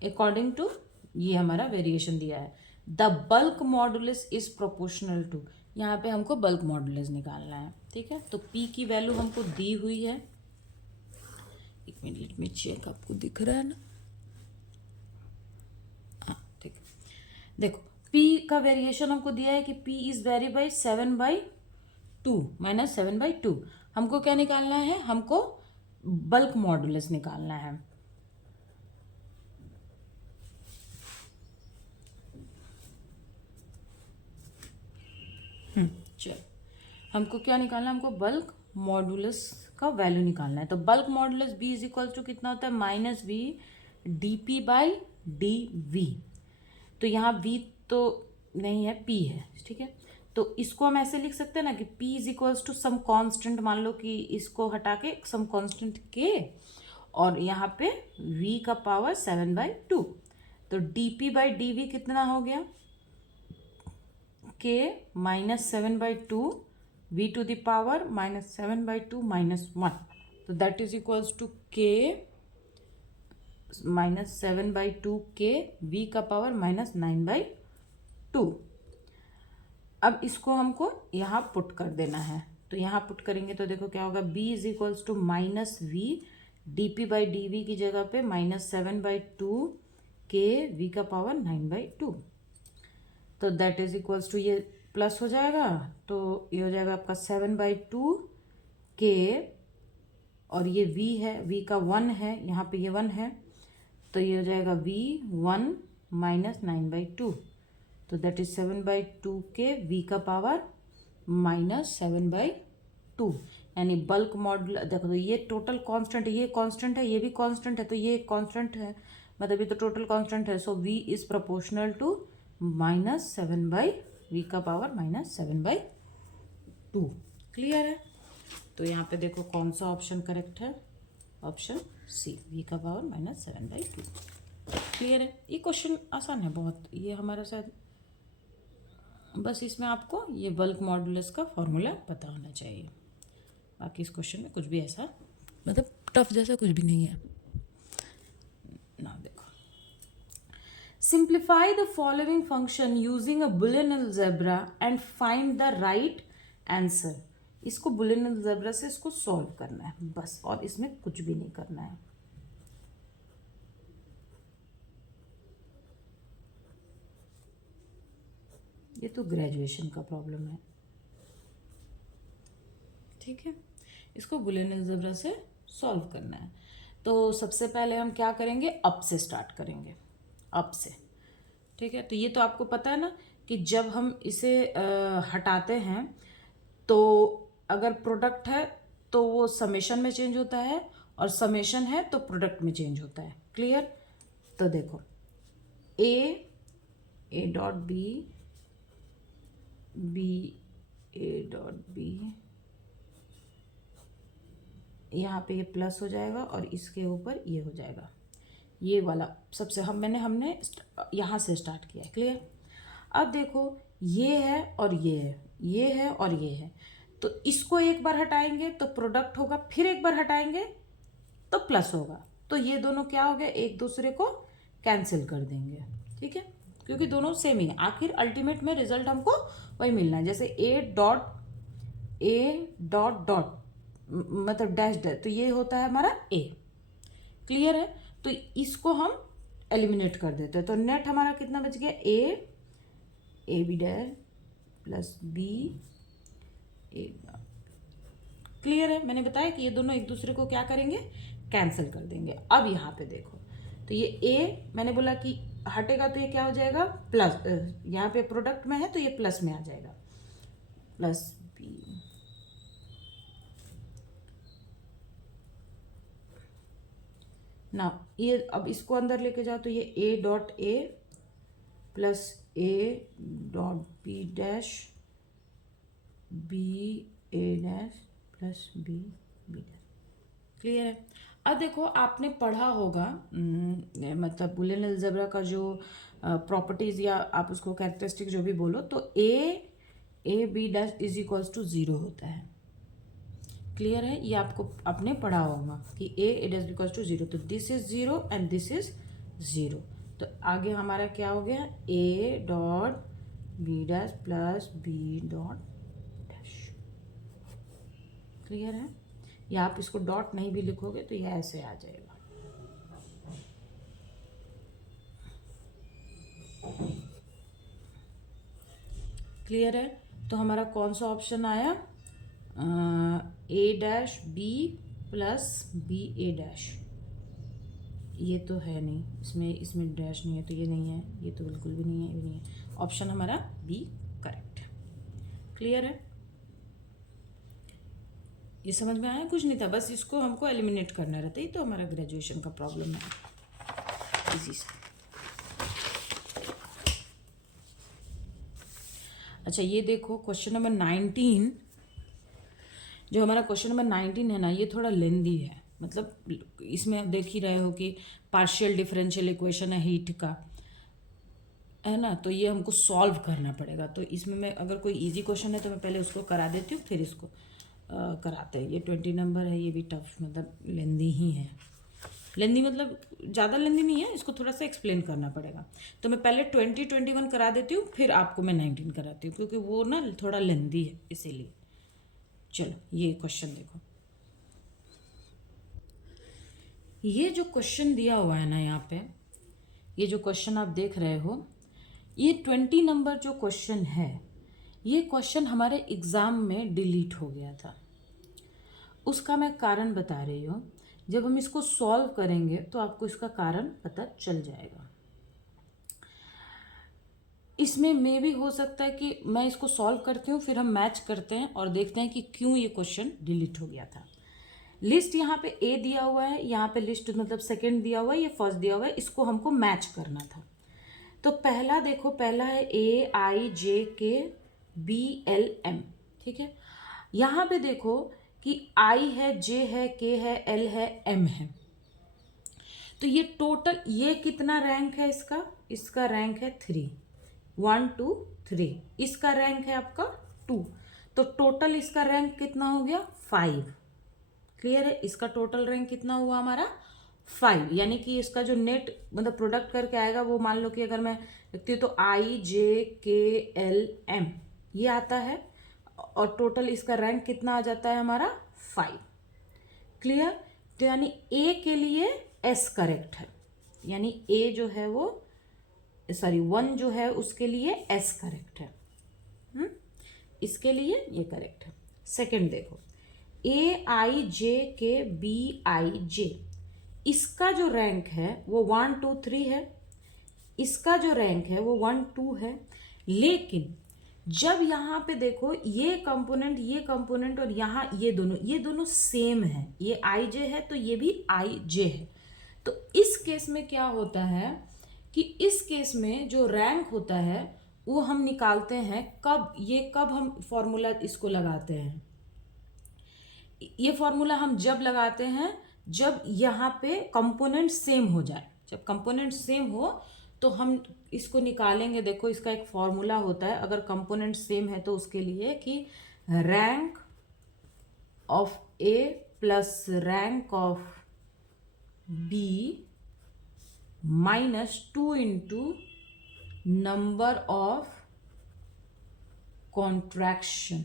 according to, ये हमारा वेरिएशन दिया है, the bulk modulus is proportional to, यहाँ पे हमको बल्क मॉडुलस निकालना है, ठीक है। तो P की वैल्यू हमको दी हुई है, एक मिनट में चेक, आपको दिख रहा है ना, हाँ ठीक है। देखो P का वेरिएशन हमको दिया है कि P इज वेरी बाई 7/2 - 7/2, हमको क्या निकालना है, हमको बल्क मॉडुलस निकालना है। चलो हमको क्या निकालना है, हमको बल्क मॉडुलस का वैल्यू निकालना है। तो bulk modulus B is equal to कितना होता है, -V dP/dV। तो यहाँ V तो नहीं है, P है, ठीक है। तो इसको हम ऐसे लिख सकते हैं ना कि P is equals to some constant, मान लो कि इसको हटा के सम कांस्टेंट K, और यहाँ पे V का पावर 7/2, तो dP/dV कितना हो गया, K -7/2 V to the power -7/2 -1, तो that is equals to K -7/2 K V का पावर -9/2। अब इसको हमको यहाँ पुट कर देना है, तो यहाँ पुट करेंगे तो देखो क्या होगा, b is equals to minus V D P by D V की जगह पे -7/2 के v का पावर 9/2। तो दैट इज इक्वल्स टू, ये प्लस हो जाएगा तो ये हो जाएगा आपका 7/2 के, और ये v है, v का 1 है, यहाँ पे ये 1 है, तो ये हो जाएगा v1 माइनस 9/2। तो दैट इज 7/2 के v का पावर -7/2, यानी बल्क मॉड्यूलस। देखो तो ये टोटल कांस्टेंट, ये कांस्टेंट है, ये भी कांस्टेंट है, तो ये कांस्टेंट है, मतलब ये तो टोटल कांस्टेंट है। So v is proportional to -7/v का पावर -7/2। क्लियर है? तो यहाँ पे देखो कौन सा ऑप्शन करेक्ट है, ऑप्शन सी, v का पावर -7/2। क्लियर है? ये क्वेश्चन आसान है बहुत, ये हमारा शायद बस इसमें आपको ये बल्क मॉडुलस का फॉर्मूला पता होना चाहिए, बाकी इस क्वेश्चन में कुछ भी ऐसा मतलब टफ जैसा कुछ भी नहीं है ना। देखो, simplify the following function using a Boolean algebra and find the right answer. इसको बुलियन अलजेब्रा से इसको सॉल्व करना है बस, और इसमें कुछ भी नहीं करना है। ये तो ग्रेजुएशन का प्रॉब्लम है, ठीक है। इसको बुलियन अलजेब्रा से सॉल्व करना है। तो सबसे पहले हम क्या करेंगे, अप से स्टार्ट करेंगे, अप से, ठीक है। तो ये तो आपको पता है ना कि जब हम इसे हटाते हैं तो अगर प्रोडक्ट है तो वो समेशन में चेंज होता है, और समेशन है तो प्रोडक्ट में चेंज होता है। क्लियर? तो देखो A dot B, B A dot B, यहाँ पे ये प्लस हो जाएगा और इसके ऊपर ये हो जाएगा, ये वाला सबसे हमने यहाँ से स्टार्ट किया है। क्लियर? अब देखो ये है और ये है, ये है और ये है, तो इसको एक बार हटाएंगे तो प्रोडक्ट होगा, फिर एक बार हटाएंगे तो प्लस होगा, तो ये दोनों क्या हो गया, एक दूसरे को कैंसिल कर देंगे, ठीक है, क्योंकि दोनों सेम ही है। आखिर अल्टीमेट में रिजल्ट हमको वही मिलना है। जैसे ए डॉट डॉट मतलब डैश डैश, तो ये होता है हमारा ए। क्लियर है? तो इसको हम एलिमिनेट कर देते हैं, तो नेट हमारा कितना बच गया, A B dash plus B A. Clear है? मैंने बताया कि ये दोनों एक दूसरे को क्या करेंगे, कैंसिल कर देंगे। अब यहाँ पे देखो, तो ये ए मैंने बोला कि हटेगा तो ये क्या हो जाएगा, प्लस, यहाँ पे प्रोडक्ट में है तो ये प्लस में आ जाएगा, प्लस बी। ना ये अब इसको अंदर लेके जाओ, तो ये A dot A plus A dot B dash B A dash plus B B dash. Clear है? अब देखो आपने पढ़ा होगा मतलब बुलियन अलजेब्रा का जो प्रॉपर्टीज या आप उसको कैरेक्टरिस्टिक जो भी बोलो, तो A B dash is equals to 0 होता है। क्लियर है? ये आपको आपने पढ़ा होगा कि ए डैश इक्वल्स टू 0, तो this is 0 and this is 0। तो आगे हमारा क्या हो गया, A dot B dash plus B dot dash. Clear है? या आप इसको डॉट नहीं भी लिखोगे तो ये ऐसे आ जाएगा। क्लियर है? तो हमारा कौन सा ऑप्शन आया, ए dash B plus B A dash. ये तो है नहीं, इसमें डैश नहीं है, तो ये नहीं है, ये तो बिल्कुल भी नहीं है, ये नहीं है। ऑप्शन हमारा बी करेक्ट है। क्लियर है? ये समझ में आया? कुछ नहीं था, बस इसको हमको एलिमिनेट करना रहता है। ये तो हमारा ग्रेजुएशन का प्रॉब्लम है इसी से। अच्छा ये देखो क्वेश्चन नंबर 19, जो हमारा क्वेश्चन नंबर 19 है ना, ये थोड़ा लेंदी है। मतलब इसमें आप देख ही रहे हो कि पार्शियल डिफरेंशियल इक्वेशन है हीट का, है ना, तो ये हमको सॉल्व करना पड़ेगा। तो इसमें मैं अगर कोई इजी क्वेश्चन है तो मैं पहले उसको करा देती हूँ, फिर इसको कराते हैं। ये 20 नंबर है, ये भी टफ मतलब लेंदी ही है। लेंदी मतलब ज़्यादा लेंदी नहीं है, इसको थोड़ा सा एक्सप्लेन करना पड़ेगा। तो मैं पहले 20 21 करा देती हूँ, फिर आपको मैं 19 कराती हूँ, क्योंकि वो ना थोड़ा लेंदी है इसीलिए। चलो ये क्वेश्चन देखो, ये जो क्वेश्चन दिया हुआ है ना यहाँ पे, ये जो क्वेश्चन आप देख रहे हो, ये 20 नंबर जो क्वेश्चन है, ये क्वेश्चन हमारे एग्ज़ाम में डिलीट हो गया था। उसका मैं कारण बता रही हूँ, जब हम इसको सॉल्व करेंगे तो आपको इसका कारण पता चल जाएगा। इसमें मे भी हो सकता है कि मैं इसको सॉल्व करती हूँ, फिर हम मैच करते हैं और देखते हैं कि क्यों ये क्वेश्चन डिलीट हो गया था। लिस्ट यहाँ पे ए दिया हुआ है, यहाँ पे लिस्ट मतलब सेकंड दिया हुआ है, ये फर्स्ट दिया हुआ है, इसको हमको मैच करना था। तो पहला देखो, पहला है ए आई जे के बी एल एम, ठीक है। यहाँ पे देखो कि आई है, जे है, के है, एल है, एम है। तो ये टोटल, ये कितना रैंक है इसका? इसका रैंक है 3, 1 2 3। इसका रैंक है आपका 2, तो टोटल इसका रैंक कितना हो गया? 5। क्लियर है? इसका टोटल रैंक कितना हुआ हमारा? 5। यानी कि इसका जो नेट मतलब प्रोडक्ट करके आएगा वो, मान लो कि अगर मैं लिखती हूँ तो आई जे के एल एम ये आता है, और टोटल इसका रैंक कितना आ जाता है हमारा? 5। क्लियर? तो यानी ए के लिए एस करेक्ट है, यानी ए जो है वो, सॉरी 1 जो है उसके लिए एस करेक्ट है। इसके लिए ये करेक्ट है। सेकंड देखो, ए आई जे के बी आई जे, इसका जो रैंक है वो 1 2 3 है, इसका जो रैंक है वो 1 2 है। लेकिन जब यहाँ पे देखो ये कंपोनेंट और यहाँ ये दोनों सेम है, ये आई जे है तो ये भी आई जे है। तो इस केस में क्या होता है कि इस केस में जो रैंक होता है वो हम निकालते हैं कब हम फॉर्मूला इसको लगाते हैं, ये फॉर्मूला हम जब लगाते हैं जब यहाँ पे कंपोनेंट सेम हो जाए। जब कंपोनेंट सेम हो तो हम इसको निकालेंगे। देखो इसका एक फॉर्मूला होता है, अगर कंपोनेंट सेम है तो उसके लिए कि rank of A plus rank of B minus 2 into number of contraction.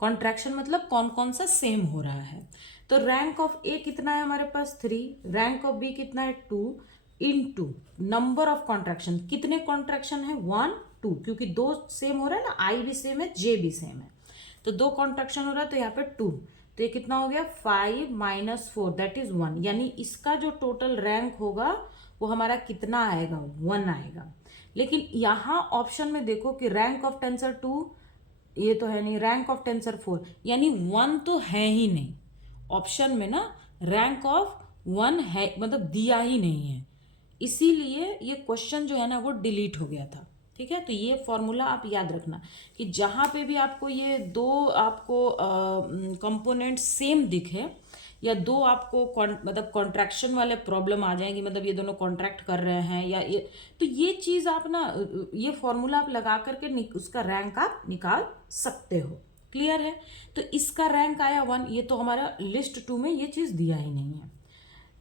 Contraction मतलब कौन कौन सा सेम हो रहा है। तो रैंक ऑफ ए कितना है हमारे पास? 3। रैंक ऑफ बी कितना है? 2 इंटू नंबर ऑफ कॉन्ट्रैक्शन। कितने कॉन्ट्रैक्शन है? 1 2, क्योंकि 2 सेम हो रहा है ना, आई भी सेम है, जे भी सेम है, तो 2 कॉन्ट्रैक्शन हो रहा है, तो यहाँ पे 2। तो ये कितना हो गया? 5 माइनस 4 दैट इज 1। यानी इसका जो टोटल रैंक होगा वो हमारा कितना आएगा? 1 आएगा। लेकिन यहाँ ऑप्शन में देखो कि रैंक ऑफ टेंसर 2 ये तो है नहीं, रैंक ऑफ टेंसर 4, यानी 1 तो है ही नहीं ऑप्शन में ना, रैंक ऑफ 1 है मतलब दिया ही नहीं है, इसीलिए ये क्वेश्चन जो है ना वो डिलीट हो गया था। ठीक है, तो ये फॉर्मूला आप याद रखना कि जहाँ पे भी आपको ये दो आपको कंपोनेंट सेम दिखे या दो आपको मतलब कॉन्ट्रैक्शन वाले प्रॉब्लम आ जाएंगी, मतलब ये दोनों कॉन्ट्रैक्ट कर रहे हैं या ये, तो ये चीज़ आप ना ये फॉर्मूला आप लगा करके उसका रैंक आप निकाल सकते हो। क्लियर है? तो इसका रैंक आया 1, ये तो हमारा लिस्ट 2 में ये चीज़ दिया ही नहीं है।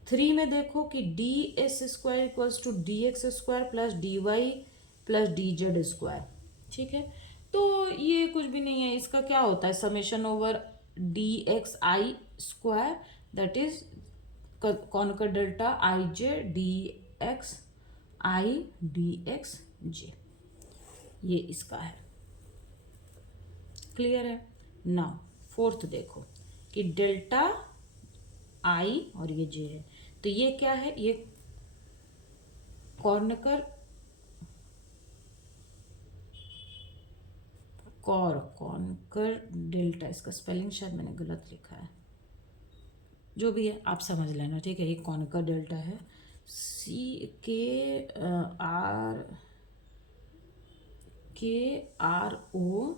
3 में देखो कि D S square equals to D X square plus D Y plus D Z square. ठीक है, तो ये कुछ भी नहीं है, इसका क्या होता है? Summation over d x i square that is Kronecker delta i j d x i d x j, ये इसका है। क्लियर है? नाउ फोर्थ देखो कि डेल्टा आई और ये जे है, तो ये क्या है? ये कॉनकर डेल्टा, इसका स्पेलिंग शायद मैंने गलत लिखा है, जो भी है आप समझ लेना। ठीक है, ये कॉनकर डेल्टा है, KRO,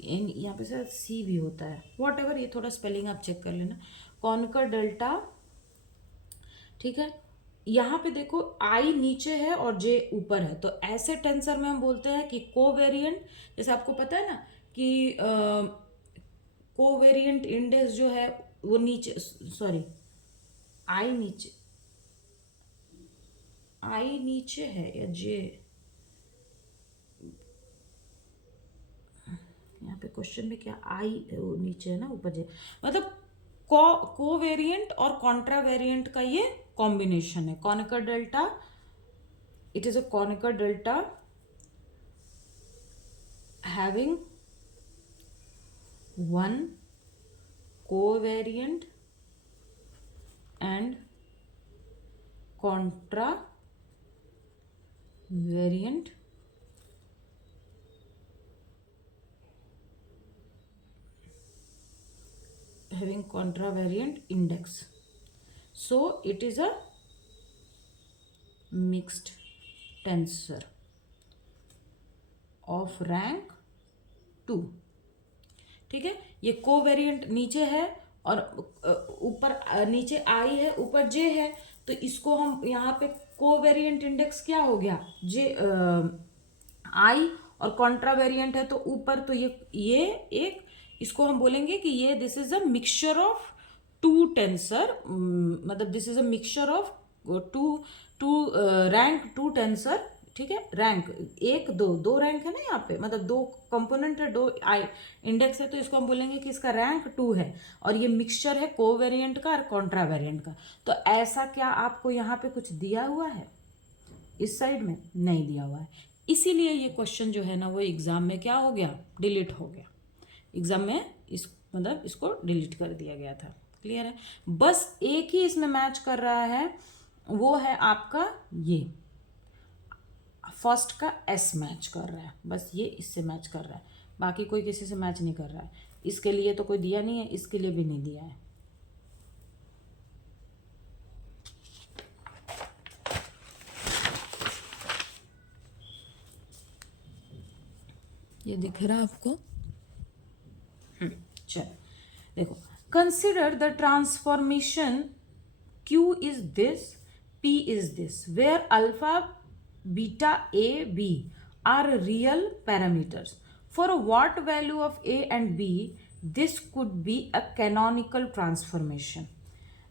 यहाँ पे शायद सी भी होता है, वॉट एवर, ये थोड़ा स्पेलिंग आप चेक कर लेना। कॉनकर डेल्टा, ठीक है, यहाँ पे देखो आई नीचे है और जे ऊपर है, तो ऐसे टेंसर में हम बोलते हैं कि कोवेरिएंट, जैसे आपको पता है ना कि कोवेरिएंट इंडेक्स जो है वो नीचे, सॉरी आई नीचे है या जे, यहाँ पे क्वेश्चन में क्या आई नीचे है ना, ऊपर जे, मतलब कोवेरिएंट और कॉन्ट्रावेरिएंट का ये कॉम्बिनेशन है। Conical delta, it is a conical delta having one covariant and contravariant having contravariant index, so it is a mixed tensor of rank 2। ठीक है, ये कोवेरिएंट नीचे है और ऊपर नीचे आई है, ऊपर जे है, तो इसको हम यहाँ पे कोवेरिएंट इंडेक्स क्या हो गया, जे आई, और कॉन्ट्रावेरिएंट है तो ऊपर, तो ये एक, इसको हम बोलेंगे कि ये this is a mixture of two tensor, मतलब this is a mixture of two rank two tensor. ठीक है, रैंक एक दो रैंक है ना यहाँ पे, मतलब दो कंपोनेंट है, दो इंडेक्स है, तो इसको हम बोलेंगे कि इसका रैंक 2 है, और ये मिक्सचर है कोवेरिएंट का और कॉन्ट्रावेरिएंट का। तो ऐसा क्या आपको यहाँ पे कुछ दिया हुआ है? इस साइड में नहीं दिया हुआ है, इसीलिए ये क्वेश्चन जो है ना वो एग्जाम में क्या हो गया, डिलीट हो गया। एग्जाम में मतलब इसको डिलीट कर दिया गया था। क्लियर है? बस एक ही इसमें मैच कर रहा है, वो है आपका ये फर्स्ट का एस मैच कर रहा है, बस ये इससे मैच कर रहा है, बाकी कोई किसी से मैच नहीं कर रहा है। इसके लिए तो कोई दिया नहीं है, इसके लिए भी नहीं दिया है। ये दिख रहा है आपको? चलो देखो, consider the transformation Q is this, P is this, where alpha, beta, A, B are real parameters. For what value of A and B, this could be a canonical transformation.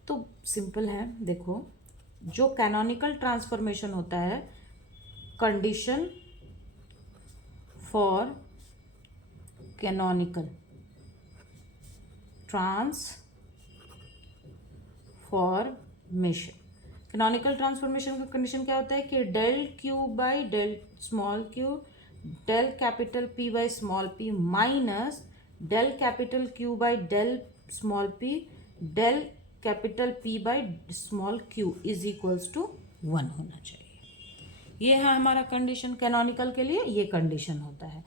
तो सिंपल है, देखो जो कैनोनिकल ट्रांसफॉर्मेशन होता है, condition for canonical transformation, canonical transformation का कंडीशन क्या होता है कि del Q by del small Q, del capital P by small P minus del capital Q by del small P, del capital P by small Q is equals to 1 होना चाहिए। ये है हमारा कंडीशन, कैनोनिकल के लिए ये कंडीशन होता है।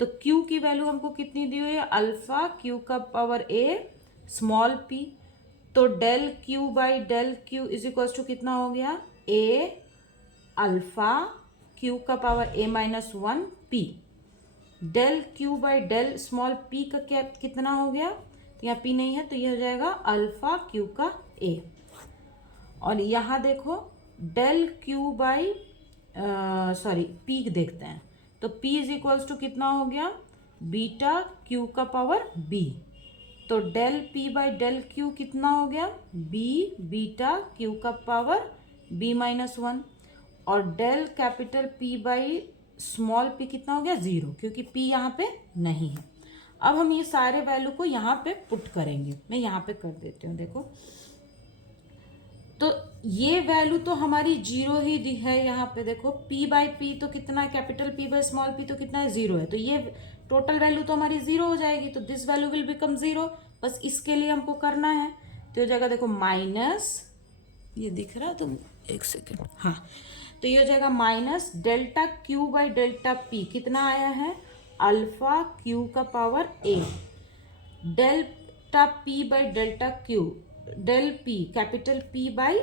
तो क्यू की वैल्यू हमको कितनी दी हुई है, अल्फा क्यू का पावर ए स्मॉल पी, तो del Q by del Q is equal to कितना हो गया, ए अल्फा क्यू का power A minus 1 P, del Q by del small P का क्या कितना हो गया, तो यहाँ पी नहीं है तो ये हो जाएगा अल्फा क्यू का ए, और यहाँ देखो del Q by sorry P देखते हैं, तो p इज इक्वल्स टू कितना हो गया, बीटा क्यू का पावर b, तो del p by del Q कितना हो गया, b बीटा क्यू का पावर b माइनस 1, और del capital p by small p कितना हो गया 0, क्योंकि p यहाँ पे नहीं है। अब हम ये सारे वैल्यू को यहाँ पे पुट करेंगे, मैं यहाँ पे कर देती हूँ, देखो तो ये वैल्यू तो हमारी 0 ही दी है यहाँ पे, देखो p बाई पी तो कितना है, capital p by small p तो कितना है 0 है, तो ये टोटल वैल्यू तो हमारी 0 हो जाएगी, तो दिस वैल्यू विल बिकम 0। बस इसके लिए हमको करना है, तो हो जाएगा देखो माइनस, ये दिख रहा है तुम एक सेकेंड, हाँ, तो ये हो जाएगा minus delta Q by delta P कितना आया है, अल्फा क्यू का power A, delta P by delta Q, del P capital P by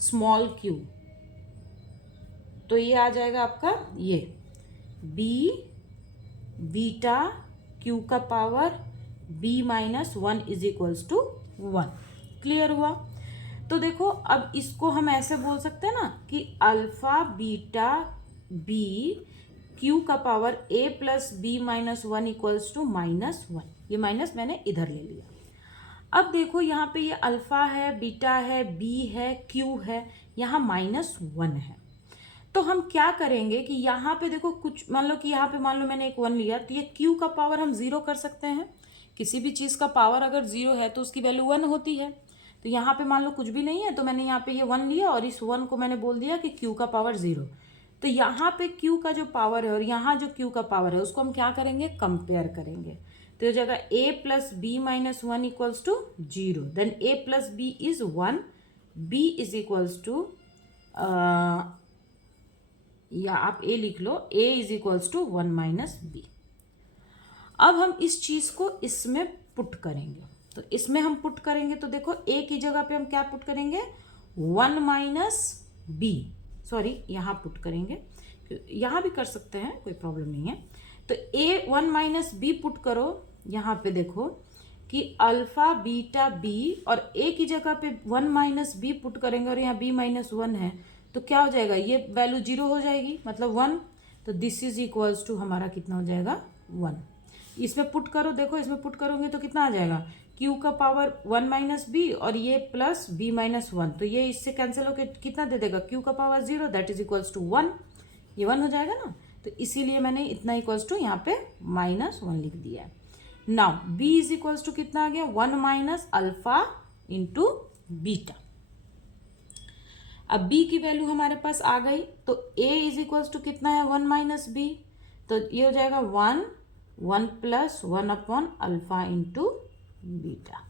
small Q, तो ये आ जाएगा आपका ये बी बीटा क्यू का power b minus 1 is equals to 1। Clear हुआ? तो देखो अब इसको हम ऐसे बोल सकते हैं ना कि अल्फा बीटा बी क्यू का power a plus B minus 1 equals to minus 1, ये माइनस मैंने इधर ले लिया। अब देखो यहाँ पे ये अल्फा है, बीटा है, बी है, क्यू है, यहाँ माइनस 1 है, तो हम क्या करेंगे कि यहाँ पे देखो कुछ मान लो कि यहाँ पे मान लो मैंने एक 1 लिया, तो ये q का पावर हम 0 कर सकते हैं। किसी भी चीज़ का पावर अगर 0 है तो उसकी वैल्यू 1 होती है। तो यहाँ पे मान लो कुछ भी नहीं है, तो मैंने यहाँ पे ये 1 लिया और इस 1 को मैंने बोल दिया कि q का पावर 0। तो यहाँ पे q का जो पावर है और यहाँ जो q का पावर है उसको हम क्या करेंगे, कंपेयर करेंगे। तो ये जगह a plus B minus 1 equals to 0, then a plus B is 1, b is equals to, या आप a लिख लो, a is equals to 1 minus B. अब हम इस चीज को इसमें पुट करेंगे, तो इसमें हम पुट करेंगे तो देखो a की जगह पे हम क्या पुट करेंगे, 1 माइनस बी, सॉरी यहाँ पुट करेंगे, यहाँ भी कर सकते हैं, कोई प्रॉब्लम नहीं है। तो a 1 माइनस बी पुट करो, यहाँ पे देखो कि अल्फा बीटा बी, और a की जगह पे 1 माइनस बी पुट करेंगे और यहाँ b माइनस 1 है, तो क्या हो जाएगा, ये वैल्यू 0 हो जाएगी, मतलब 1। तो दिस इज इक्वल्स टू हमारा कितना हो जाएगा, 1। इसमें पुट करो, देखो इसमें पुट करोगे तो कितना आ जाएगा, q का पावर 1 माइनस बी और ये प्लस b माइनस 1, तो ये इससे कैंसिल होकर कितना दे देगा, q का power 0, that is equals to 1, ये 1 हो जाएगा ना। तो इसीलिए मैंने इतना इक्वल्स टू यहाँ पे माइनस 1 लिख दिया है। Now b is equals to कितना आ गया, 1 माइनस अल्फा इंटू बीटा। अब b की वैल्यू हमारे पास आ गई, तो a इज इक्वल्स टू कितना है, 1 माइनस बी, तो ये हो जाएगा 1 plus 1 upon alpha into beta,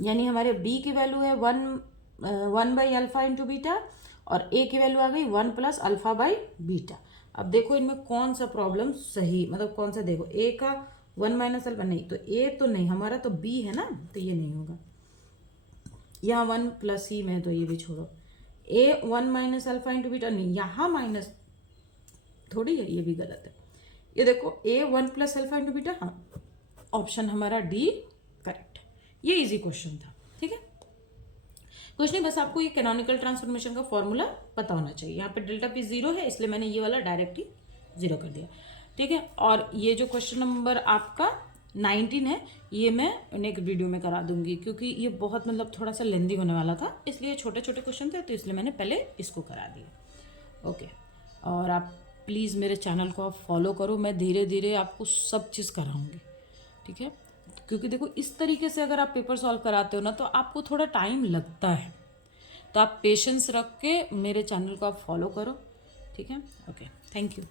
यानी हमारे b की वैल्यू है 1 बाई अल्फा इंटू बीटा, और a की वैल्यू आ गई 1 प्लस अल्फा बाई बीटा। अब देखो इनमें कौन सा प्रॉब्लम सही, मतलब कौन सा, देखो a का 1 माइनस अल्फा नहीं, तो a तो नहीं, हमारा तो b है ना, तो ये नहीं होगा। यहाँ 1 प्लस ही में, तो ये भी छोड़ो। a 1 minus alpha into beta नहीं, यहाँ माइनस थोड़ी है, ये भी गलत है। ये देखो a 1 plus alpha into beta, हाँ ऑप्शन हमारा डी करेक्ट। ये इजी क्वेश्चन था, ठीक है, कुछ नहीं, बस आपको ये कैनोनिकल ट्रांसफॉर्मेशन का फॉर्मूला पता होना चाहिए। यहाँ पे डेल्टा पी 0 है, इसलिए मैंने ये वाला डायरेक्ट ही 0 कर दिया, ठीक है। और ये जो क्वेश्चन नंबर आपका 19 है, ये मैं नेक्स्ट वीडियो में करा दूंगी, क्योंकि ये बहुत मतलब थोड़ा सा लेंदी होने वाला था, इसलिए छोटे छोटे क्वेश्चन थे, तो इसलिए मैंने पहले इसको करा दिया। ओके, और आप प्लीज़ मेरे चैनल को आप फॉलो करो, मैं धीरे धीरे आपको सब चीज़ कराऊंगी, ठीक है। क्योंकि देखो इस तरीके से अगर आप पेपर सॉल्व कराते हो ना, तो आपको थोड़ा टाइम लगता है, तो आप पेशेंस रख के मेरे चैनल को आप फॉलो करो, ठीक है। Okay, thank you.